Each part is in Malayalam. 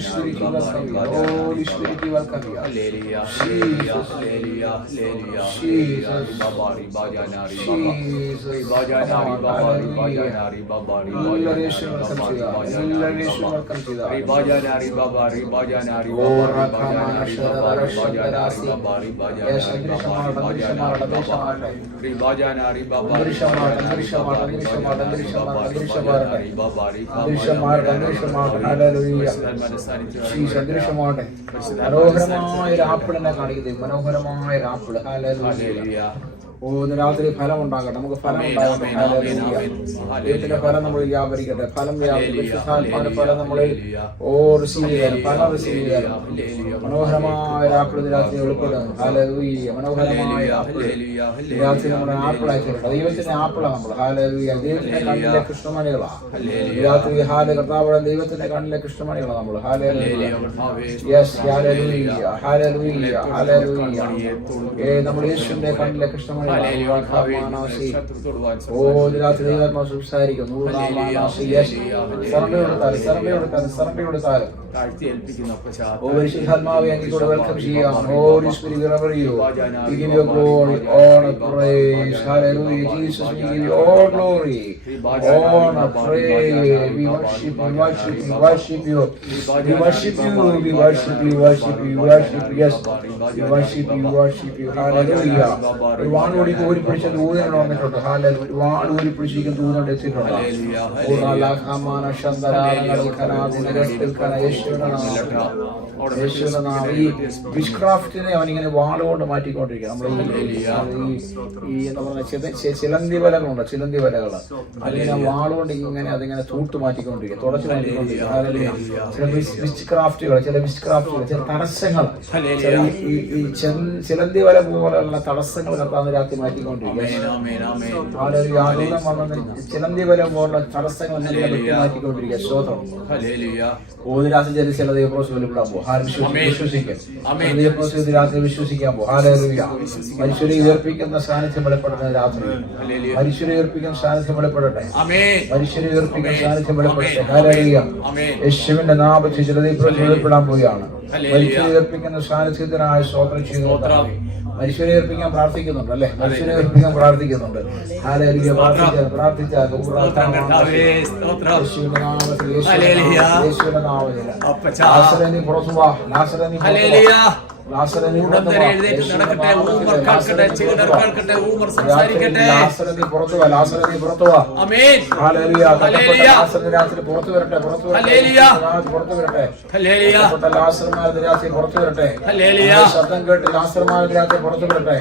Spirit, you welcome you. Holy Spirit, you welcome you. Hallelujah, Jesus. hallelujah, hallelujah, Jesus. Babari, Bajanari, Jesus. Bajanari, Babari, Bajanari, Babari, Bajanari, Bajanari, Babari, Bajanari, മനോഹരമായ രാപ്പിളിനെ കാണിക്കുന്നത്, മനോഹരമായ രാപ്പിള്. രാത്രി ഫലം ഉണ്ടാകട്ടെ, നമുക്ക് ഫലം ഉണ്ടാകട്ടെ. ദൈവത്തിന്റെ ഫലം നമ്മൾ വ്യാപരിക്കട്ടെ. ഫലം വ്യാപരിക്കട്ടെ. ഫലം നമ്മളിൽ റിസീവ് ചെയ്യാനും ഫലം റിസീവ് ചെയ്യാനും മനോഹരമായ രാപ്പിള് രാത്രി വെളിപ്പെടുന്നു. ഹല്ലേലൂയ. മനോഹരമായ രാത്രി നമ്മുടെ ആപ്പിളായിട്ടുണ്ട്. ദൈവത്തിന്റെ ആപ്പിളാണ് നമ്മൾ. ഹല്ലേലൂയ. ദൈവത്തിന്റെ കണ്ണിലെ കൃഷ്ണമണികളാണ് രാത്രി. കർത്താവ് ദൈവത്തിന്റെ കണ്ണിലെ കൃഷ്ണമണികളാണ് നമ്മൾ. Hallelujah. Yes, hallelujah, hallelujah, hallelujah. നമ്മൾ യേശുവിന്റെ കണ്ണിലെ കൃഷ്ണമണി. സംസാരിക്കുന്നു. പരിശുദ്ധാത്മാവെ അങ്ങോട്ട് വെൽക്കം ചെയ്യാം. Holy Spirit, wherever you, we give you glory, honor, praise. Hallelujah. Jesus, we give you all glory, honor, praise. We worship you, worship you, worship you. We worship you, we worship you, worship you, worship you. Yes, we worship you, worship you. Hallelujah. ഒരുപാട് ഊരി പിടിച്ച ദൂതങ്ങൾ വന്നിട്ടുണ്ട്. ഹാലലൂയ. ഒരുപാട് ഊരി പിടിച്ചിരിക്കുന്ന ദൂതങ്ങൾ എത്തിയിട്ടുണ്ട്. ഈ വിഷ്ക്രാഫ്റ്റിനെ അവനിങ്ങനെ വാളുകൊണ്ട് മാറ്റിക്കൊണ്ടിരിക്കുക. നമ്മൾ ഈ എന്താ പറയുക, ചിലന്തി വലകളുണ്ട്, ചിലന്തി വലകൾ അതിങ്ങനെ വാളുകൊണ്ട് ഇങ്ങനെ അതിങ്ങനെ തൂട്ട് മാറ്റിക്കൊണ്ടിരിക്കുക, തുടച്ചു മാറ്റിക്കൊണ്ടിരിക്കുക. ചില വിഷ്ക്രാഫ്റ്റുകൾ, ചില തടസ്സങ്ങൾ, ഈ ചിലന്തി വല പോലുള്ള തടസ്സങ്ങൾ കർത്താവ് രാത്രി മാറ്റിക്കൊണ്ടിരിക്കുക. ചിലന്തി വല പോലുള്ള തടസ്സങ്ങൾ മാറ്റിക്കൊണ്ടിരിക്കുക. സ്വതം രാത്രി ചില ദൈവപ്രോസ് വെളിപ്പെടാൻ പോകും. രാത്രി വിശ്വസിക്കാൻ പോകും. മനുഷ്യരെ ഉയർപ്പിക്കുന്ന സാന്നിധ്യം വെളിപ്പെടുന്ന രാത്രി. മനുഷ്യരെ ഉയർപ്പിക്കുന്ന സാന്നിധ്യം വെളിപ്പെടട്ടെ. മനുഷ്യരെ ഉയർപ്പിക്കുന്ന സാന്നിധ്യം വെളിപ്പെടട്ടെ. ഹല്ലേലൂയ. യേശുവിന്റെ നാമത്തിൽ ചില ദൈവപ്രോസ് വെളിപ്പെടാൻ പോവുകയാണ്. മനുഷ്യരെ ഉയർപ്പിക്കുന്ന സാന്നിധ്യത്തിനായി സ്തോത്രം ചെയ്യുന്നു. മനുഷ്യരെ ഏൽപ്പിക്കാൻ പ്രാർത്ഥിക്കുന്നുണ്ട് അല്ലെ? മനുഷ്യരെ ഏൽപ്പിക്കാൻ പ്രാർത്ഥിക്കുന്നുണ്ട്. ഹല്ലേലൂയ. പ്രാർത്ഥിച്ചാൽ യേശുവിന്റെ നാമത്തിൽ ലാസറേ പുറത്തു വാ. ലാസറേ പുറത്തു വരട്ടെ. ശബ്ദം കേട്ട് ലാസർമാരുടെ രാത്രി പുറത്തു വരട്ടെ.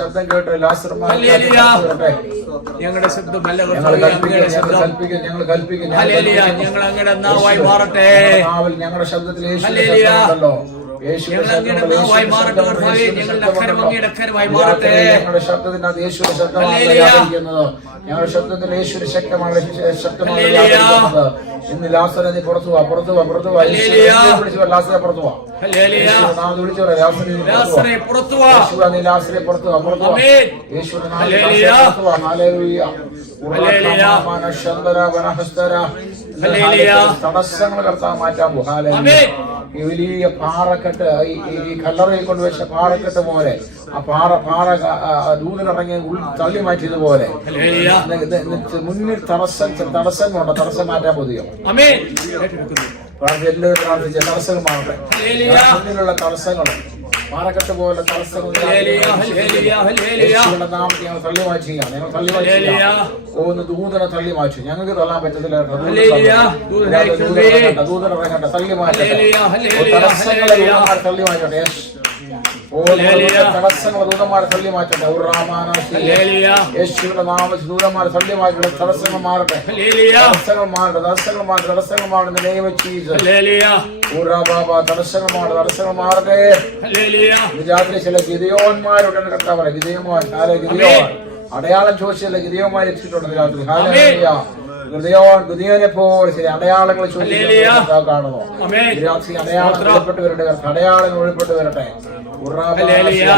ശബ്ദം കേട്ട് ലാസർമാരുടെ വരട്ടെ. ഞങ്ങളുടെ ശബ്ദം ഞങ്ങൾ കൽപ്പിക്കും. ഞങ്ങളുടെ ശബ്ദത്തിൽ യേശുണ്ടല്ലോ. ഞങ്ങളുടെ ശബ്ദത്തിനകത്ത് യേശുവിന്റെ ശബ്ദമാണ് വ്യാപരിക്കുന്നത്. ഞങ്ങളുടെ ശബ്ദത്തിൽ യേശുവിന്റെ ശക്തമാണ് വ്യാപരിക്കുന്നത്. ഇന്ന് ലാസറേ നീ പുറത്തു വാ, പുറത്തു വാ, പുറത്തു വാ. ലാസറേ പുറത്തു വാ. വിളിച്ചോളെ ലാസറേ പുറത്തു വാ. നീ ലാസറേ പുറത്തു വാ, പുറത്തു വാ. യേശുവിന്റെ തടസ്സങ്ങൾ കർത്താവ് മാറ്റാൻ പോകും. ഈ വലിയ പാറക്കെട്ട്, ഈ കല്ലറയിൽ കൊണ്ടുവച്ച പാറക്കെട്ട് പോലെ ആ പാറ ദൂതനിറങ്ങി തള്ളി മാറ്റിയതുപോലെ മുന്നിൽ തടസ്സങ്ങളുണ്ട്. തടസ്സം മാറ്റാൻ പൊതുവെ എല്ലാവരും പ്രാർത്ഥിച്ച തടസ്സങ്ങൾ മാറട്ടെ. മുന്നിലുള്ള തടസ്സങ്ങൾ പാറക്കെട്ട് പോലെ തടസ്സങ്ങൾ നാമത്തിൽ ഞങ്ങൾ തള്ളി മാറ്റുകയാണ്. ഞങ്ങൾ തള്ളി മാറ്റുക. ദൂതനെ തള്ളി മാറ്റും. ഞങ്ങൾക്ക് തള്ളാൻ പറ്റത്തില്ല. ദൂതൻ ഇറങ്ങട്ടെ, തള്ളി മാറ്റട്ടെ. തടസ്സങ്ങളെ തള്ളി മാറ്റട്ടെ. തടസ്സങ്ങൾ ദൂതന്മാരെ തള്ളി മാറ്റട്ടെ. യേശുവിന്റെ നാമത്തിൽ ദൂതന്മാരെ തള്ളി മാറ്റട്ടെ. തടസ്സങ്ങൾ മാറട്ടെ. തടസ്സങ്ങൾ മാറട്ടെ. തടസ്സങ്ങൾ മാറട്ടെ. തടസ്സങ്ങൾ മാറുന്ന തടസ്സങ്ങൾ മാറട്ടെ. തടസ്സങ്ങൾ മാറട്ടെ. രാത്രി ചില ഗിദെയോന്മാരുടെ കർത്താവ് ഗിദെയോൻ അടയാളം ചോദിച്ചല്ല ഗിദെയോന്മാർ രക്ഷിച്ചിട്ടുണ്ട് രാത്രി. ഗിദെയോനെ പോലെ ചില അടയാളങ്ങൾ ചോദിച്ചു കാണുന്നു. രാത്രി അടയാളങ്ങൾ വെളിപ്പെട്ട് വരട്ടെ. അടയാളങ്ങൾ വെളിപ്പെട്ട് വരട്ടെ.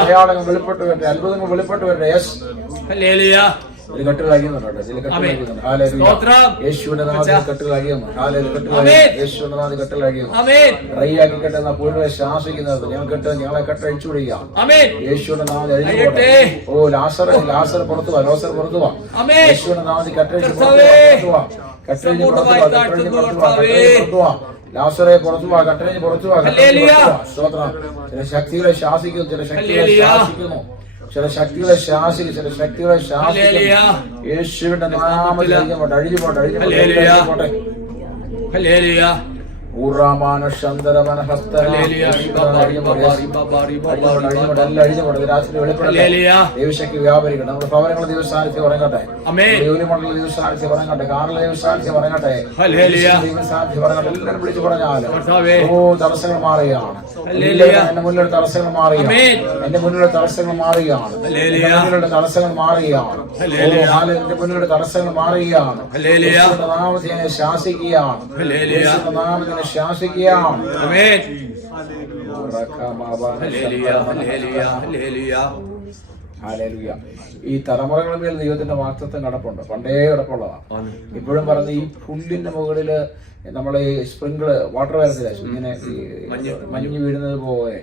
അടയാളങ്ങൾ വെളിപ്പെട്ട് വരട്ടെ. അത്ഭുതങ്ങൾ വെളിപ്പെട്ട് വരട്ടെ. യെസ് ഇതിൽ കെട്ടുകൾ അഴിയുന്നുണ്ട്, ഇതിൽ കെട്ടുകൾ അഴിയുന്നുണ്ട്. ഹല്ലേലൂയ. യേശുവിന്റെ നാമത്തിൽ കെട്ടുകൾ അഴിയുന്നു. ഹല്ലേലൂയ. കെട്ടുകൾ അഴിയുന്നു. യേശുവിന്റെ നാമത്തിൽ കെട്ടുകൾ അഴിയുന്നു. ഡ്രൈയാക്കി കെട്ടുന്ന പുഴുവെ ശ്വാസിക്കുന്നത് ഞങ്ങളെ കെട്ടഴിച്ചു വിടുക. യേശുവിന്റെ നാമത്തിൽ അഴിഞ്ഞു പോട്ടെ. ഓ ലാസർ പുറത്തു വാ, ലോസർ പുറത്തു വാ. യേശുവിന്റെ നാമത്തിൽ കെട്ടഴിച്ച് പുറത്തു വാ, കെട്ടഴിഞ്ഞ് പുറത്തു വാ. ലാസറെ പുറത്തു വാ, കെട്ടഴിഞ്ഞ് പുറത്തു വാ. സ്തോത്രം. ചില ശക്തികളെ ശാസിക്കുന്നു, ചില ശക്തികളെ ശാസിക്കുന്നു, ചില ശക്തികളെ ശാസിക്കും, ചില ശക്തികളെ ശാസിക്കും. യേശുവിന്റെ നാമത്തിൽ അഴിഞ്ഞു പോട്ടെ, അഴിഞ്ഞു പോട്ടെ, അഴിഞ്ഞു പോട്ടെ. ഊറാമാന ശന്തരമന ഹസ്ത ദൈവശക്തി വ്യാപരിക്കട്ടെ. നമ്മുടെ ഭവനങ്ങളെ ദിവസാനിച്ച് പറയട്ടെ, ജോലിമണ്ഡല ദിവസാനിച്ച് പറയട്ടെ, കാറിലെ ദിവസാനിച്ച് പറയട്ടെ, ദിവസാനിച്ച് പറയട്ടെ. എല്ലാവരും വിളിച്ചു പറഞ്ഞാലും ഓ തടസ്സങ്ങൾ മാറുകയാണ്. എന്റെ മുന്നിലുള്ള തടസ്സങ്ങൾ മാറുകയാണ്, എന്റെ മുന്നിലുള്ള തടസ്സങ്ങൾ മാറുകയാണ്, മുന്നിലുള്ള തടസ്സങ്ങൾ മാറുകയാണ്, എന്റെ മുന്നിലുള്ള തടസ്സങ്ങൾ മാറുകയാണ്. നാമത്തെ ശാസിക്കുകയാണ്, നാമത്തിനെ ശാസിക്കുകയാണ്. ഹല്ലേലൂയ. ഈ തലമുറകളുടെ മേൽ ദൈവത്തിന്റെ വാക്തത്വം കിടപ്പുണ്ട്, പണ്ടേ കിടപ്പുള്ളതാണ്. ഇപ്പോഴും പറഞ്ഞ ഈ പുല്ലിന്റെ മുകളില് നമ്മളെ ഈ സ്പ്രിങ്കിള് വാട്ടർ വരത്തില്ല, ഇങ്ങനെ മഞ്ഞ് വീഴുന്നത് പോലെ,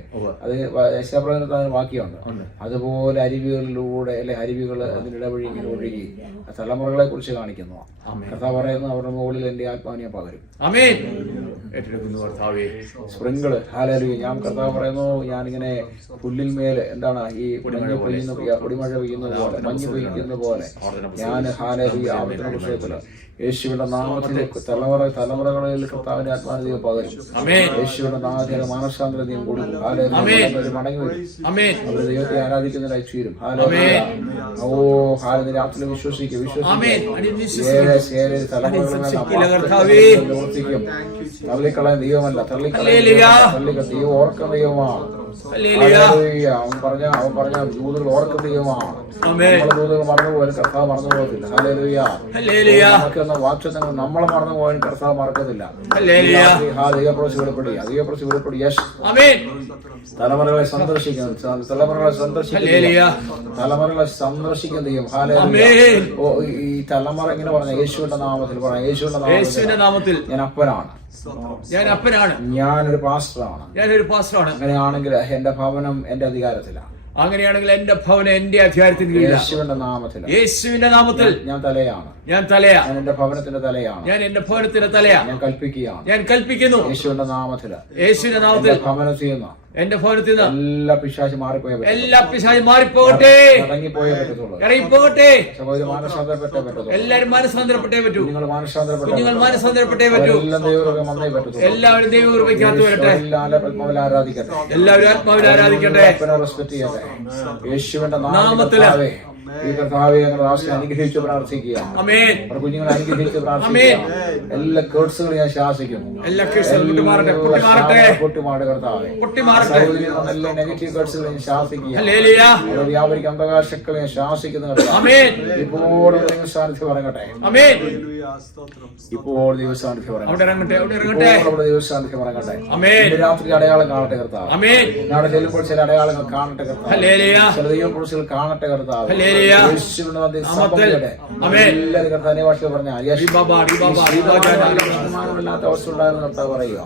അത് യശാപ്രവചനത്തിൽ വാക്യമുണ്ട്. അതുപോലെ അരുവികളിലൂടെ അല്ലെ അരുവികൾ അതിനിടവഴി ഇങ്ങനെ ഒഴുകി തലമുറകളെ കുറിച്ച് കാണിക്കുന്നു. കർത്താവ് പറയുന്നു അവരുടെ മുകളിൽ എന്റെ ആത്മാവിനെ പകരും. സ്പ്രിങ്കിള്. ഹല്ലേലൂയ. ഞാൻ കർത്താവ് പറയുന്നു ഞാനിങ്ങനെ പുല്ലിന്മേൽ എന്താണ് ഈ പൊടിമഴ പെയ്യുന്നത് പോലെ, മഞ്ഞ് പെയ്യുന്നത് പോലെ ഞാൻ ഹല്ലേലൂയ ആവർത്തന വിഷയത്തില് യേശുവിന്റെ നാമത്തിലെ തലമുറകളിൽ കർത്താവിന്റെ ആത്മാവിനെ പകരും. യേശുവിന്റെ നാമത്തിൽ മാനസാന്തരം കൊടുക്കും. മടങ്ങി വരും, ദൈവത്തെ ആരാധിക്കുന്നതിനായി തീരും. ഓ ഹാലി രാത്രി വിശ്വസിക്കും, പ്രവർത്തിക്കും. തള്ളിക്കളയാൻ ദൈവമല്ല, തള്ളിക്കളയാൻ ദൈവം ഓർക്കുന്ന ദൈവമാണ്. അവൻ പറഞ്ഞ ദൂതകൾ ഓർക്കുന്ന ദൈവമാണ്. ദൂതകൾ മറന്നുപോയാൽ കർത്താവ് മറന്നു പോകത്തില്ല. ഹല്ലേലൂയ. വാക്തത്വങ്ങൾ നമ്മളെ മറന്നു പോയാൽ കർത്താവ് മറക്കത്തില്ല. ദൈവപ്രവൃത്തി വെളിപ്പെടുക, ദൈവപ്രവൃത്തി വെളിപ്പെടുക. യെസ്. തലമുറകളെ സന്ദർശിക്കുന്നു, തലമുറകളെ സന്ദർശിക്കുന്ന ദൈവം. ഓ ഈ തലമുറ ഇങ്ങനെ പറഞ്ഞ യേശുവിന്റെ നാമത്തിൽ പറയാം, യേശുവിന്റെ നാമത്തിൽ ഞാൻ അപ്പനാണ്, ഞാനൊരു പാസ്റ്ററാണ്. അങ്ങനെയാണെങ്കിൽ എന്റെ ഭവനം എന്റെ അധികാരത്തിലാണ്. അങ്ങനെയാണെങ്കിൽ എന്റെ ഭവനം എന്റെ അധികാരത്തിന് യേശുവിന്റെ നാമത്തിൽ ഞാൻ തലയാണ്, ഞാൻ എന്റെ ഭവനത്തിന്റെ തലയാണ്, ഞാൻ എന്റെ ഭവനത്തിന്റെ തലയാണ്. ഞാൻ കൽപ്പിക്കുന്നു യേശുവിന്റെ നാമത്തിൽ ഭവനത്തിൽ നിന്ന് എന്റെ ഭവനത്തിൽ നിന്ന് എല്ലാ പിശാചും മാറിപ്പോകട്ടെ, ഇറങ്ങിപ്പോകട്ടെ. എല്ലാവരും മാനസാന്തരപ്പെട്ടേ പറ്റൂ, കുഞ്ഞുങ്ങൾ മാനസാന്തരപ്പെട്ടേ പറ്റൂ. എല്ലാവരും ദൈവകൃപയ്ക്കകത്ത് വരട്ടെ, എല്ലാവരും ആത്മാവിൽ ആരാധിക്കട്ടെ. യേശുവിന്റെ നാമത്തില് ഈ കർത്താവെ അനുഗ്രഹിച്ച് പ്രാർത്ഥിക്കുക, കുഞ്ഞുങ്ങളെ അനുഗ്രഹിച്ച് പ്രാർത്ഥിക്കുക. എല്ലാ കേഴ്സുകളും ഞാൻ ശാസിക്കുന്നു, പൊട്ടിമാട് കർത്താവെ. എല്ലാ നെഗറ്റീവ് കേഴ്സുകളും ഞാൻ ശാസിക്കുക, വ്യാപാരിക്ക് അന്ധകാശക്കളെ ഞാൻ ശാസിക്കുന്ന കർത്താവെ. ഇപ്പോൾ ദൈവസാന്നിധ്യം പറയട്ടെ, ഇപ്പോൾ ദൈവസാന്നിധ്യം പറയട്ടെ, ദൈവസാന്നിധ്യം പറയട്ടെ. രാത്രി അടയാളം കാണട്ടെ കർത്താവ്, ഞാൻ ചെല്ലുമ്പോൾ ചില അടയാളങ്ങൾ കാണട്ടെ കർത്താവ്, ചില ദൈവപ്രവൃത്തികൾ കാണട്ടെ കർത്താവ്. ശീതമാനമല്ലാത്ത അവസ്ഥ ഉണ്ടാകുന്ന കർത്താവ് പറയുക,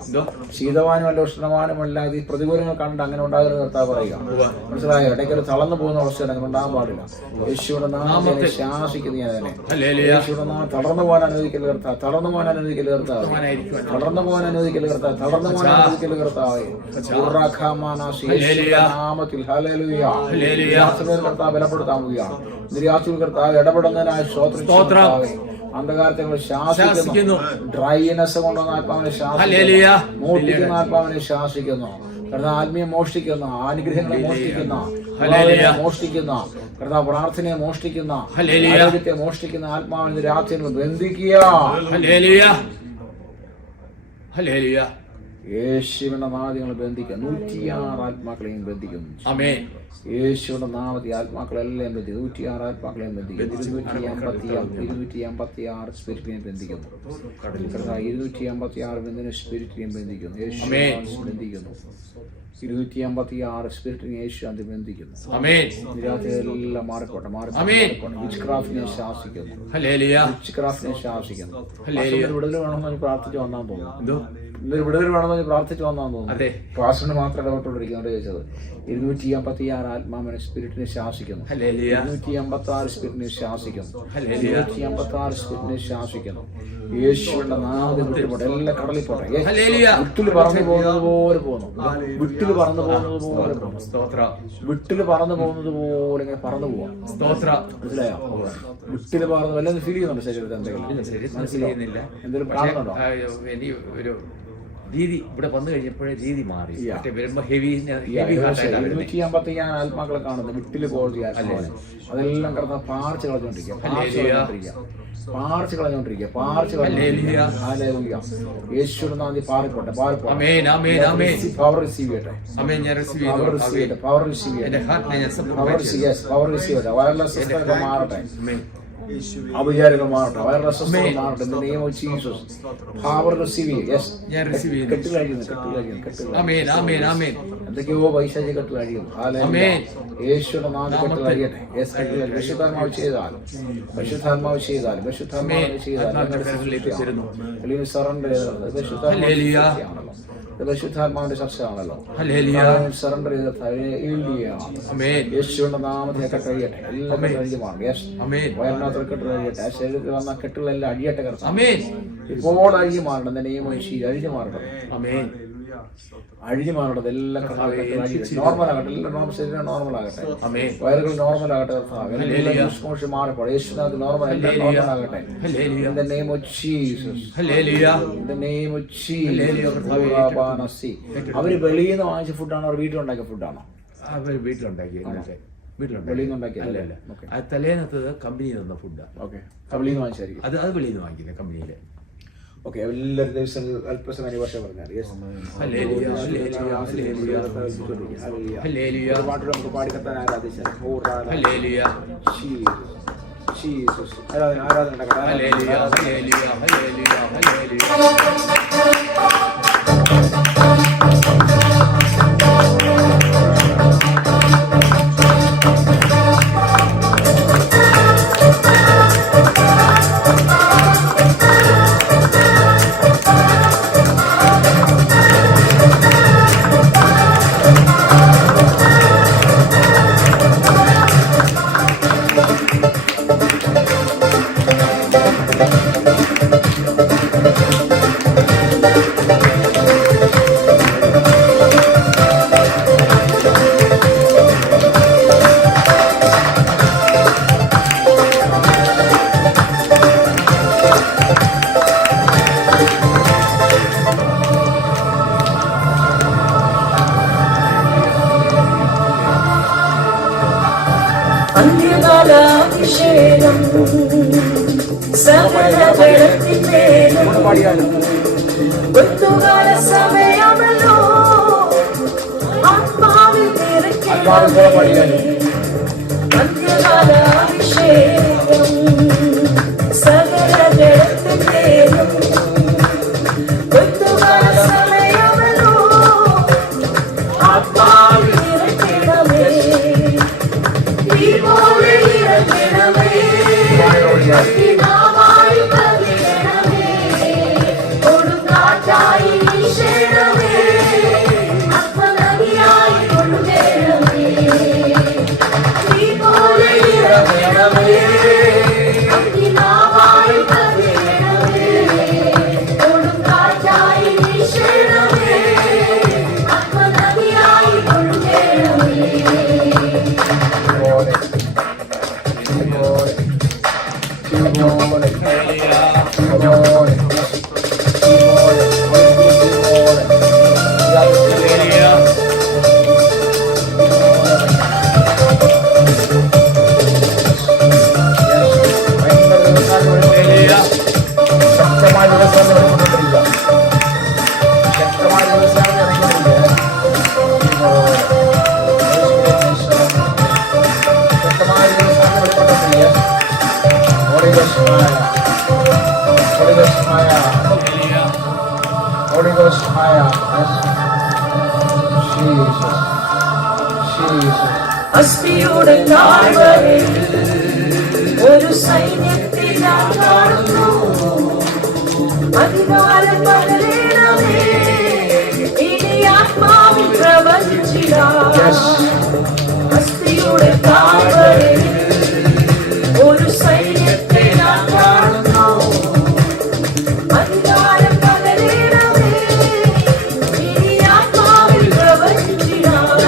ശീതമാനമല്ല ഉഷ്ണമാനമല്ല ഈ പ്രതികൂലങ്ങൾ കണ്ട് അങ്ങനെ ഉണ്ടാകുന്ന കർത്താവ് പറയുക. മനസ്സിലായോ? ഇടയ്ക്കൊരു തളർന്നു പോകുന്ന അവസ്ഥ അങ്ങനെ ഉണ്ടാകാൻ പാടില്ല. യേശുവിന്റെ നാമത്തെ ശാസിക്കുന്ന യേശുവിന്റെ നാമം തളർന്നു പോകാൻ അനുവദിക്കൽ കർത്താവ്, തളർന്നു പോകാൻ അനുവദിക്കൽ കർത്താവ്, തളർന്നു പോകാൻ അനുവദിക്കൽ കർത്താവ്, തളർന്നു പോകാൻ അനുവദിക്കൽ കർത്താവ്. നാമത്തിൽ ഹല്ലേലൂയ. കർത്താവ് ബലപ്പെടുത്താൻ പോവുകയാണ്. നിര്യാസികൾ കർത്താവ് ഇടപെടുന്നതിനായി സ്തോത്രം. അന്ധകാരത്തെ ശാസിക്കുന്നു, ഡ്രൈനെസ് കൊണ്ടുവന്ന ആത്മാവിനെ ശാസിക്കുന്നു, മോഷ്ടിക്കുന്ന ആത്മാവിനെ ശാസിക്കുന്നു. കർത്താവ് ആത്മീയം മോഷ്ടിക്കുന്ന, അനുഗ്രഹങ്ങളെ മോഷ്ടിക്കുന്ന, മോഷ്ടിക്കുന്ന കർത്താവ് പ്രാർത്ഥനയെ മോഷ്ടിക്കുന്ന, ആരോഗ്യത്തെ മോഷ്ടിക്കുന്ന ആത്മാവിനെ രാത്രി ബന്ധിക്കുക. യേശുവിന്റെ നാമങ്ങൾ ബന്ധിക്കുന്നു. 106 ആത്മാക്കളെയും ബന്ധിക്കുന്നു. ആമേൻ. യേശുവിന്റെ നാമത്തിൽ ആത്മാക്കളെല്ലാം ബന്ധിക്കുന്നു. 106 ആത്മാക്കളെയും ബന്ധിക്കുന്നു. 286 സ്പിരിറ്റിനെയും ബന്ധിക്കുന്നു. 286 ബന്ധന സ്പിരിറ്റിനെയും ബന്ധിക്കുന്നു. യേശു ബന്ധിക്കുന്നു. 286 സ്പിരിറ്റിനെ യേശു അത് ബന്ധിക്കുന്നു. എല്ലാം മാറിക്കോട്ടെ. വിച്ച്ക്രാഫ്റ്റിനെ ശാസിക്കുന്നു. വിച്ച്ക്രാഫ്റ്റിനെ ശാസിക്കുന്നു. വിടുതൽ വേണമെന്ന് പ്രാർത്ഥിച്ചു വന്നാൻ തോന്നുന്നു. ഇന്നൊരു വിടുതൽ വേണമെന്ന് പ്രാർത്ഥിച്ചു വന്നാൻ തോന്നുന്നു. പാസ്റ്ററിന് മാത്രം ഇടപെട്ടുകൊണ്ടിരിക്കുന്നത് ചോദിച്ചത്. 256 ആത്മാവിനെ സ്പിരിറ്റിനെ ശാസിക്കുന്നു. 256 സ്പിരിറ്റിനെ ശാസിക്കുന്നു. 256 സ്പിരിറ്റിനെ ശാസിക്കുന്നു. യേശുവിന്റെ നാമത്തിൽ വിട്ടുപോട്ടെ. എല്ലാം കടലിൽ പോട്ടെ. വിട്ടില് പറന്നു പോകുന്നത് പോലെ പോകുന്നു. വിട്ടില് പറന്നു പോകുന്നത് പോലെ പോകുന്നു. വിട്ടില് പറന്നു പോകുന്നത് പോലെ ഇങ്ങനെ പറന്നു പോവാം. മനസ്സിലായോ? വിട്ടില് പറന്ന് വല്ലതും ഫീൽ ചെയ്യുന്നുണ്ടോ ശരീരത്തിൽ? എന്തെങ്കിലും എന്തെങ്കിലും കാണുന്നുണ്ടോ? രീതി ഇവിടെ വന്നു കഴിഞ്ഞപ്പോഴേ രീതി മാറി. വരുമ്പോ ഹെവി 256 ആത്മാക്കളെ കാണുന്നത് വിട്ടില് പോകുന്ന അതെല്ലാം കിടന്ന പാർച്ച് കളഞ്ഞോണ്ടിരിക്കുക. യേശുവിന്റെ നാമത്തിൽ പാറിക്കോട്ടെ. പവർ റിസീവ് ചെയ്യട്ടെ. വയർലെസ് മാറട്ടെ. അപചാരങ്ങൾ മാറട്ടെ. വയർലെസ് മാറട്ടെ. പവർ റിസീവ് എന്തൊക്കെയോ പൈശാചിക കെട്ട് കഴിയും. യേശുവിന്റെ നാമത്തിൽ കെട്ട് കഴിയട്ടെ. പരിശുദ്ധാത്മാവ് ചെയ്താലും പരിശുദ്ധാത്മാവ് ചെയ്താലും സറണ്ടർ ചെയ്തത് പരിശുദ്ധാത്മാവിന്റെ ചർച്ചയാണല്ലോ. സറണ്ടർ യേശുവിന്റെ നാമത്തെ കഴിയട്ടെ. എല്ലാം കഴിഞ്ഞ് മാറണം. വയറിനകത്ത് കെട്ട് കഴിയട്ടെ. ആ ശരീരത്തിൽ വന്ന കെട്ടുകളെല്ലാം അഴിയട്ടെ. ഇപ്പോൾ അഴിഞ്ഞു മാറണം. നിയമം അഴിഞ്ഞു മാറണം. അഴിഞ്ഞു മാറേണ്ടത് എല്ലാം നോർമൽ ആകട്ടെ. എല്ലാം നോർമൽ ശരീരം നോർമൽ ആകട്ടെ. വയറുകൾ നോർമൽ ആകട്ടെ. മാറിപ്പോട്ടെ. യേശുനാഥ് നോർമൽ ആകട്ടെ. In the name of Jesus. In the name of Jesus. അവര് വെളിയിൽ നിന്ന് വാങ്ങിച്ച ഫുഡാണോ അവർ വീട്ടിലുണ്ടാക്കിയ ഫുഡാണോ? അവർ വീട്ടിലുണ്ടാക്കിയ തലേന്നത്തത് കമ്പനിയിൽ നിന്ന ഫുഡാണ്. വെളിയിൽ നിന്ന് വാങ്ങിച്ചായിരിക്കും. അത് വെളിയിൽ നിന്ന് വാങ്ങിക്കുന്നത് കമ്പനിയിലെ. ഓക്കെ, എല്ലാവരും ദിവസം അല്പസം അനുഭാഷ പറഞ്ഞാൽ പാട്ട് നമുക്ക് പാടിക്കെത്താൻ ആരാധിച്ചാൽ അഭിഷേകം സകല ജലത്തിന്മേലും ഒത്തുകാല സമയമല്ലോ ആത്മാവിൽ നിറയ്ക്കണമേ. അന്ത്യകാല അഭിഷേകം സകല ജലത്തിന്മേലും ഒത്തുകാല സമയമല്ലോ ആത്മാവിൽ നിറയ്ക്കണമേ. ും fire. Yes. Jesus. Jesus. അസ്ഥിയുടെ താഴ്വരയിൽ ഒരു സൈന്യത്തെ ഞാൻ കാണുന്നു. അധികാരം പകരണമേ, ഇനി ആത്മാവിൽ പ്രവചിച്ചിടാം. അസ്ഥിയുടെ താഴ്വരയിൽ ഒരു സൈന്യത്തെ ഞാൻ കാണുന്നു. അധികാരം പകരണമേ, ഇനി ആത്മാവിൽ പ്രവചിച്ചിടാം.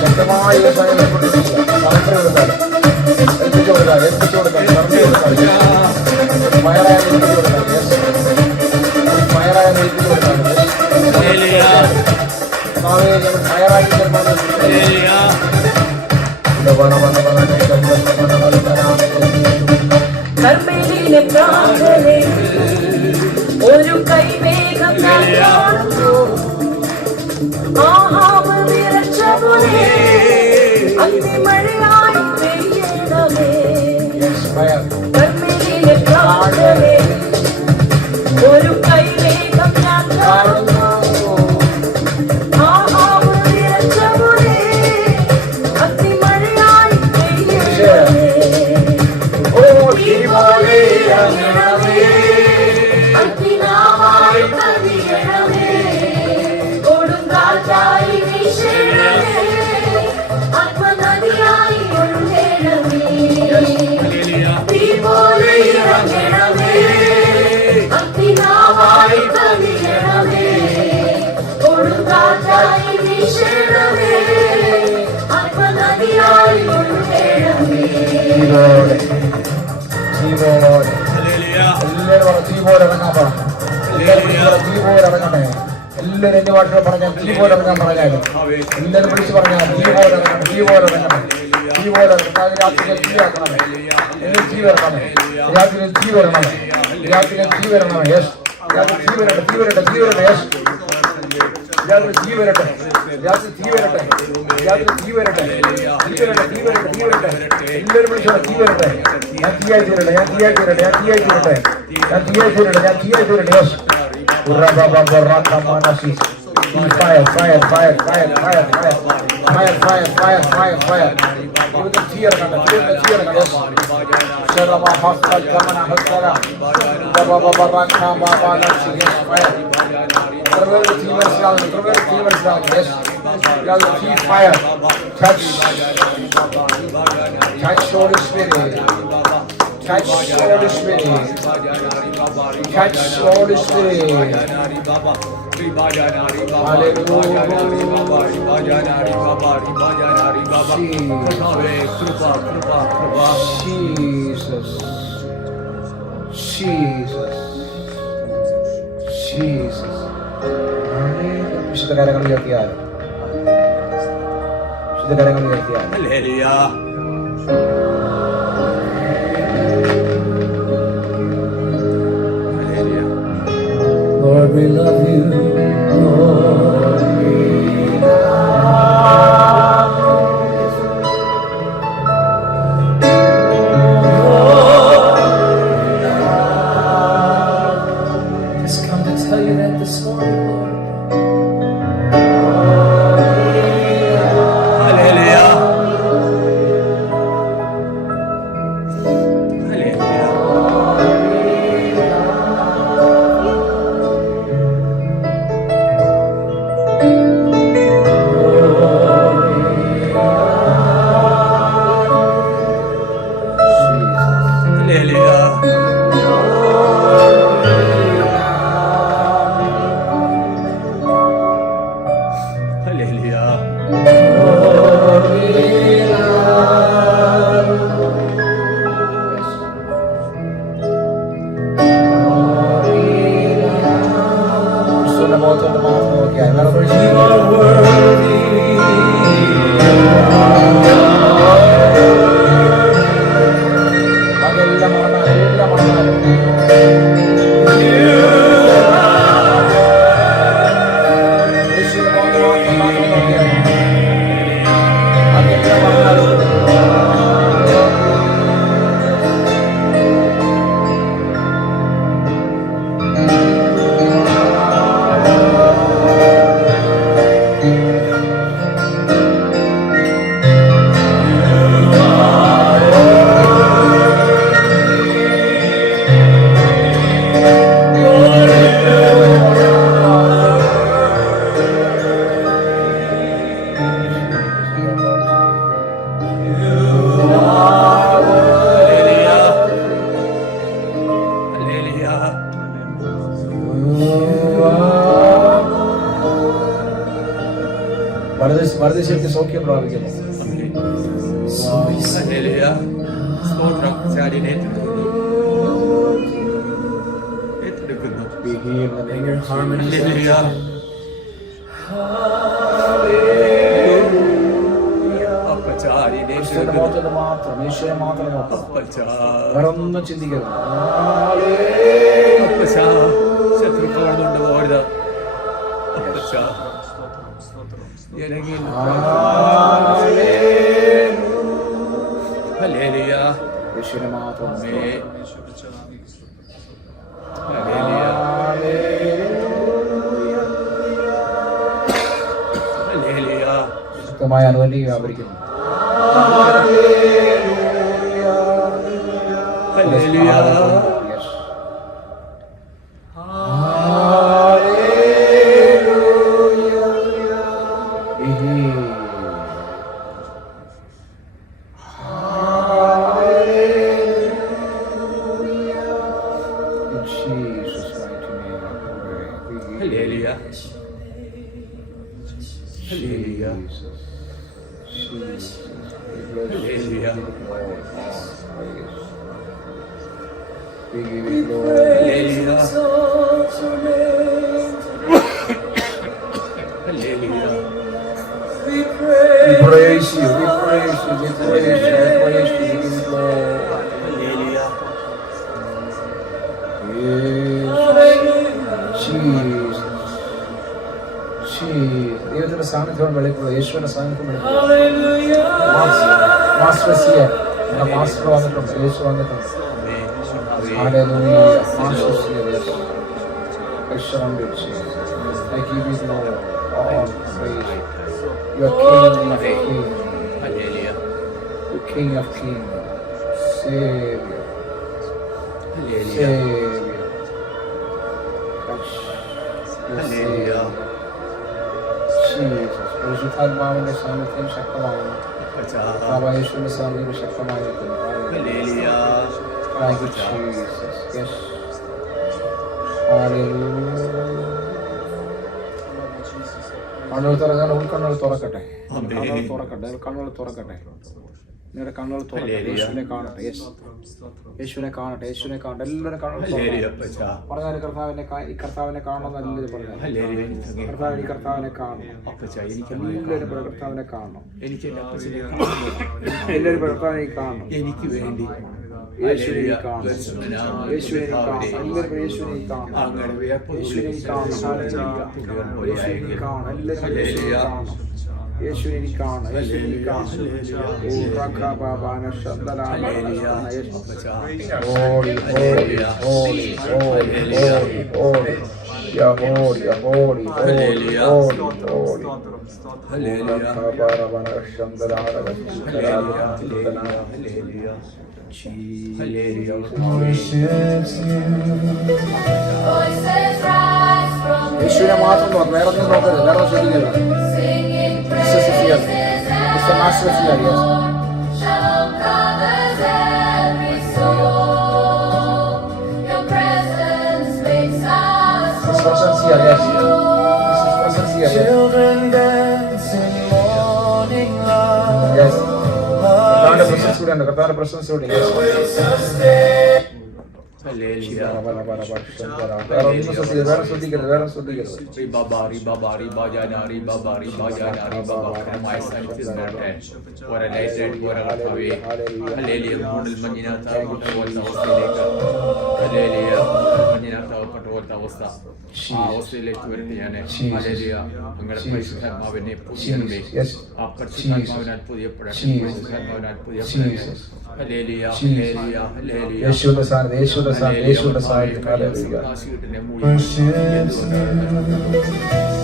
ശക്തമായ കർമ്മേലിലെ പ്രാർത്ഥനയിൽ ഒരു കൈവേഗം ഞാൻ കാണുന്നു. ആഹാബ് വിറച്ച പോലെ അഗ്നിമഴയായി പെയ്യണമേ. കർമ്മേലിലെ പ്രാർത്ഥനയിൽ ഒരു കൈവേഗം ഞാൻ കാണുന്നു. ആഹാബ് വിറച്ച പോലെ അഗ്നിമഴയായി പെയ്യണമേ. അഗ്നിനാവായി പതിയണമേ, കൊടുങ്കാറ്റായി വീശണമേ, ആത്മനദിയായി ഒഴുകണമേ. തീ പോലെ ഇറങ്ങണമേ, അഗ്നിനാവായി പതിയണമേ, കൊടുങ്കാറ്റായി വീശണമേ, ആത്മനദിയായി ഒഴുകണമേ. എല്ലാവരും ഇറങ്ങാൻ പറ. എല്ലാവരും ഇറങ്ങട്ടെ. എല്ലാവരും എന്റെ വാട്ടിൽ പറഞ്ഞാൽ തീ പോലെ ഇറങ്ങാൻ പറഞ്ഞാൽ എല്ലാവരും വിളിച്ച് പറഞ്ഞാൽ തീ പോലെ ഇറങ്ങണം, തീ പോലെ ഇറങ്ങണം, തീ പോലെ ഇറങ്ങണം. രാത്രി തീ ഇറങ്ങണമേ, തീ വരണമേ, രാത്രി തീ വരണമേ, രാത്രി തീ വരണമേ. യെസ്, രാത്രി തീ വരട്ടെ, തീ വരട്ടെ, തീ വരട്ടെ. യെസ്, രാത്രി തീ വരട്ടെ, രാത്രി തീ വരട്ടെ, രാത്രി തീ വരട്ടെ, തീ വരട്ടെ, തീ വരട്ടെ, തീ വരട്ടെ. എല്ലാവരും വിളിച്ചോ തീ വരട്ടെ. ഞാൻ തീയായി തീരട്ടെ, ഞാൻ തീയായി തീരട്ടെ, ഞാൻ തീയായി തീരട്ടെ, ഞാൻ തീയായി തീരട്ടെ, ഞാൻ തീയായി തീരട്ടെ. Yes, fire, fire, fire, fire, fire, fire, fire, fire, fire, fire, fire. Give the tear, give the tear. Yes. Sharama hasta kamana hasta. Baba baba rakha baba lakshi. Fire. Cover the fevers down, cover the fevers down. Yes. Let the heat fire touch. Touch Holy Spirit. Touch Holy Spirit. Touch Holy Spirit. Jesus. Jesus. Jesus. വിശുദ്ധ കരങ്ങൾ ഉയർത്തിയാൽ വിശുദ്ധ കരങ്ങൾ ഉയർത്തിയാൽ Lord, we love you. Lord, we love you. Just come to tell you that this morning, Lord. ശക്തി സൗഖ്യം പ്രാപിക്കുന്നു. ഹല്ലേലൂയ. സ്തോത്രം. ചാടിനെ ഏറ്റെടുക്കുന്നു. ഏറ്റെടുക്കുന്നു. Be healed in the name of harmony. Hallelujah. അപ്പച്ചാടിനെ ക്രിസ്തുവിന്റെ ഏറ്റെടുക്കുന്നു. മുഖത്ത് മാത്രം, യേശുവിനെ മാത്രം നോക്കണം. അപ്പച്ചാ. വേറെ ഒന്നും ചിന്തിക്കരുത്. അപ്പച്ചാ. ശത്രുക്കൾ കൊണ്ടുപോകരുത്. അപ്പച്ചാ. ഇറങ്ങി. ഹല്ലേലൂയ. യേശുവിനെ മാത്രം ആമേൻ. നോക്കണം. ഹല്ലേലൂയ. ഹല്ലേലൂയ. ശക്തമായ അനുഭവം വ്യാപരിക്കുന്നു. Hallelujah. Yes. Be healed. In Jesus' mighty name I pray. Be healed. Hallelujah. Hallelujah. Jesus. Jesus. We bless you. Hallelujah. We give you glory, honor, praise. We give you glory. Hallelujah. Hallelujah. We praise you. We praise you. We praise you. We praise you. We give you glory. Hallelujah. Yes. Jesus. Jesus. ദൈവത്തിന്റെ സാന്നിധ്യം വെളിപ്പെടുക. യേശുവിന്റെ സാന്നിധ്യം വെളിപ്പെടുക. മാസ്റ്റർ സിയ. മാസ്റ്റർ വന്നിട്ടുണ്ട്. യേശു വന്നിട്ടുണ്ട്. ആമേൻ. ആമേൻ. Hallelujah. Master siya. Yes. I surrender Jesus. I give you glory. All praise. You are King of Kings. Hallelujah. You are King of Kings. Savior. Hallelujah. Savior. Touch. Your Hallelujah. Savior. Jesus. പരിശുദ്ധാത്മാവിന്റെ സാന്നിധ്യം ശക്തമാകുന്നു. അപ്പച്ചാ. യേശുവിന്റെ സാന്നിധ്യം ശക്തമായിരിക്കുന്നു. Hallelujah. Thank you, Jesus. Yes. Hallelujah. കണ്ണുകൾ തുറക്കാൻ ഉൾക്കണ്ണുകൾ തുറക്കട്ടെ. കണ്ണുകൾ തുറക്കട്ടെ. കണ്ണുകൾ തുറക്കട്ടെ. നിങ്ങളുടെ കണ്ണുകൾ തുറക്കട്ടെ. യേശുവിനെ കാണട്ടെ. യെസ്. യേശുവിനെ കാണട്ടെ. യേശുവിനെ കാണട്ടെ. എല്ലാവരും കണ്ണുകൾ ഹല്ലേലൂയ. തുറക്കട്ടെ. അപ്പച്ചാ. പറഞ്ഞാൽ ഈ കർത്താവിനെ കാണണം നല്ലത് പറഞ്ഞു. ഹല്ലേലൂയ. കർത്താവിന് ഈ കർത്താവിനെ കാണണം. അപ്പച്ചാ. എനിക്ക് എല്ലാവരും കർത്താവിനെ കാണണം. എനിക്ക് എൻ്റെ അപ്പച്ചനെ കാണണം. എല്ലാവരും കർത്താവിനെ കാണണം. എനിക്ക് വേണ്ടി യേശുവിനെ കാണണം. യേശുവിനെ കാണണം. എല്ലാവരും യേശുവിനെ കാണണം. അങ്ങനെ വിയർപ്പ് യേശുവിനെ കാണണം. യേശുവിനെ കാണണം. എല്ലാവരും യേശുവിനെ കാണണം. യേശുവിനെ കാണണം. യേശുവിനെ കാണണം. ഓ റഖബാബാന ശബ്ദലാന. Holy, holy, holy, holy, holy, holy. Yeah, holy, holy, holy, holy, holy. Hallelujah. റഖബാബാന ശബ്ദലാന. Hallelujah. Hallelujah. Voices rise from യേശുവിനെ മാത്രം നോക്ക്. വേറെ ഒന്നും നോക്കരുത്. വേറെ ശ്രദ്ധിക്കരുത്. singing This is here. praises It's the master of here, yes. Shalom covers every soul. Your presence makes us His presence here, yes. His presence here, yes. Children dance in morning light. Yes. കർത്താവിന്റെ presence ഇവിടെ ഉണ്ട്. കർത്താവിന്റെ presence ഇവിടെ ഉണ്ട്. Yes. ഹല്ലേലൂയ. വേറെ ഒന്നും ശ്രദ്ധിക്കരുത്. വേറെ ശ്രദ്ധിക്കരുത്. വേറെ ശ്രദ്ധിക്കരുത്. റിബാബ റിബാബ റിബാജാന റിബാബ റിബാജാന റിബാബ കരമായ സാന്നിധ്യത്തിനാട്ടെ ഒരലൈറ്റ് ഒരകർത്താവേ ഹല്ലേലൂയ. മൂടിൽ മഞ്ഞിനകത്താകപ്പെട്ട പോലത്തെ അവസ്ഥയിലേക്ക് ഹല്ലേലൂയ മഞ്ഞിനകത്താകപ്പെട്ട പോലത്തെ അവസ്ഥ ആ അവസ്ഥയിലേക്ക് വരട്ടെ ഞാൻ ഹല്ലേലൂയ. നിങ്ങളുടെ പരിശുദ്ധാത്മാവിനെ പുതിയണമേ. ആ പരിശുദ്ധാത്മാവിനാൽ പുതിയപ്പെടട്ടെ. പരിശുദ്ധാത്മാവിനാൽ പുതിയപ്പെടട്ടെ. ഹല്ലേലൂയ. ഹല്ലേലൂയ. ഹല്ലേലൂയ. യേശുവിന്റെ സാന്നിധ്യം. യേശുവിന്റെ സാന്നിധ്യം. യേശുവിന്റെ സാന്നിധ്യം. Hallelujah.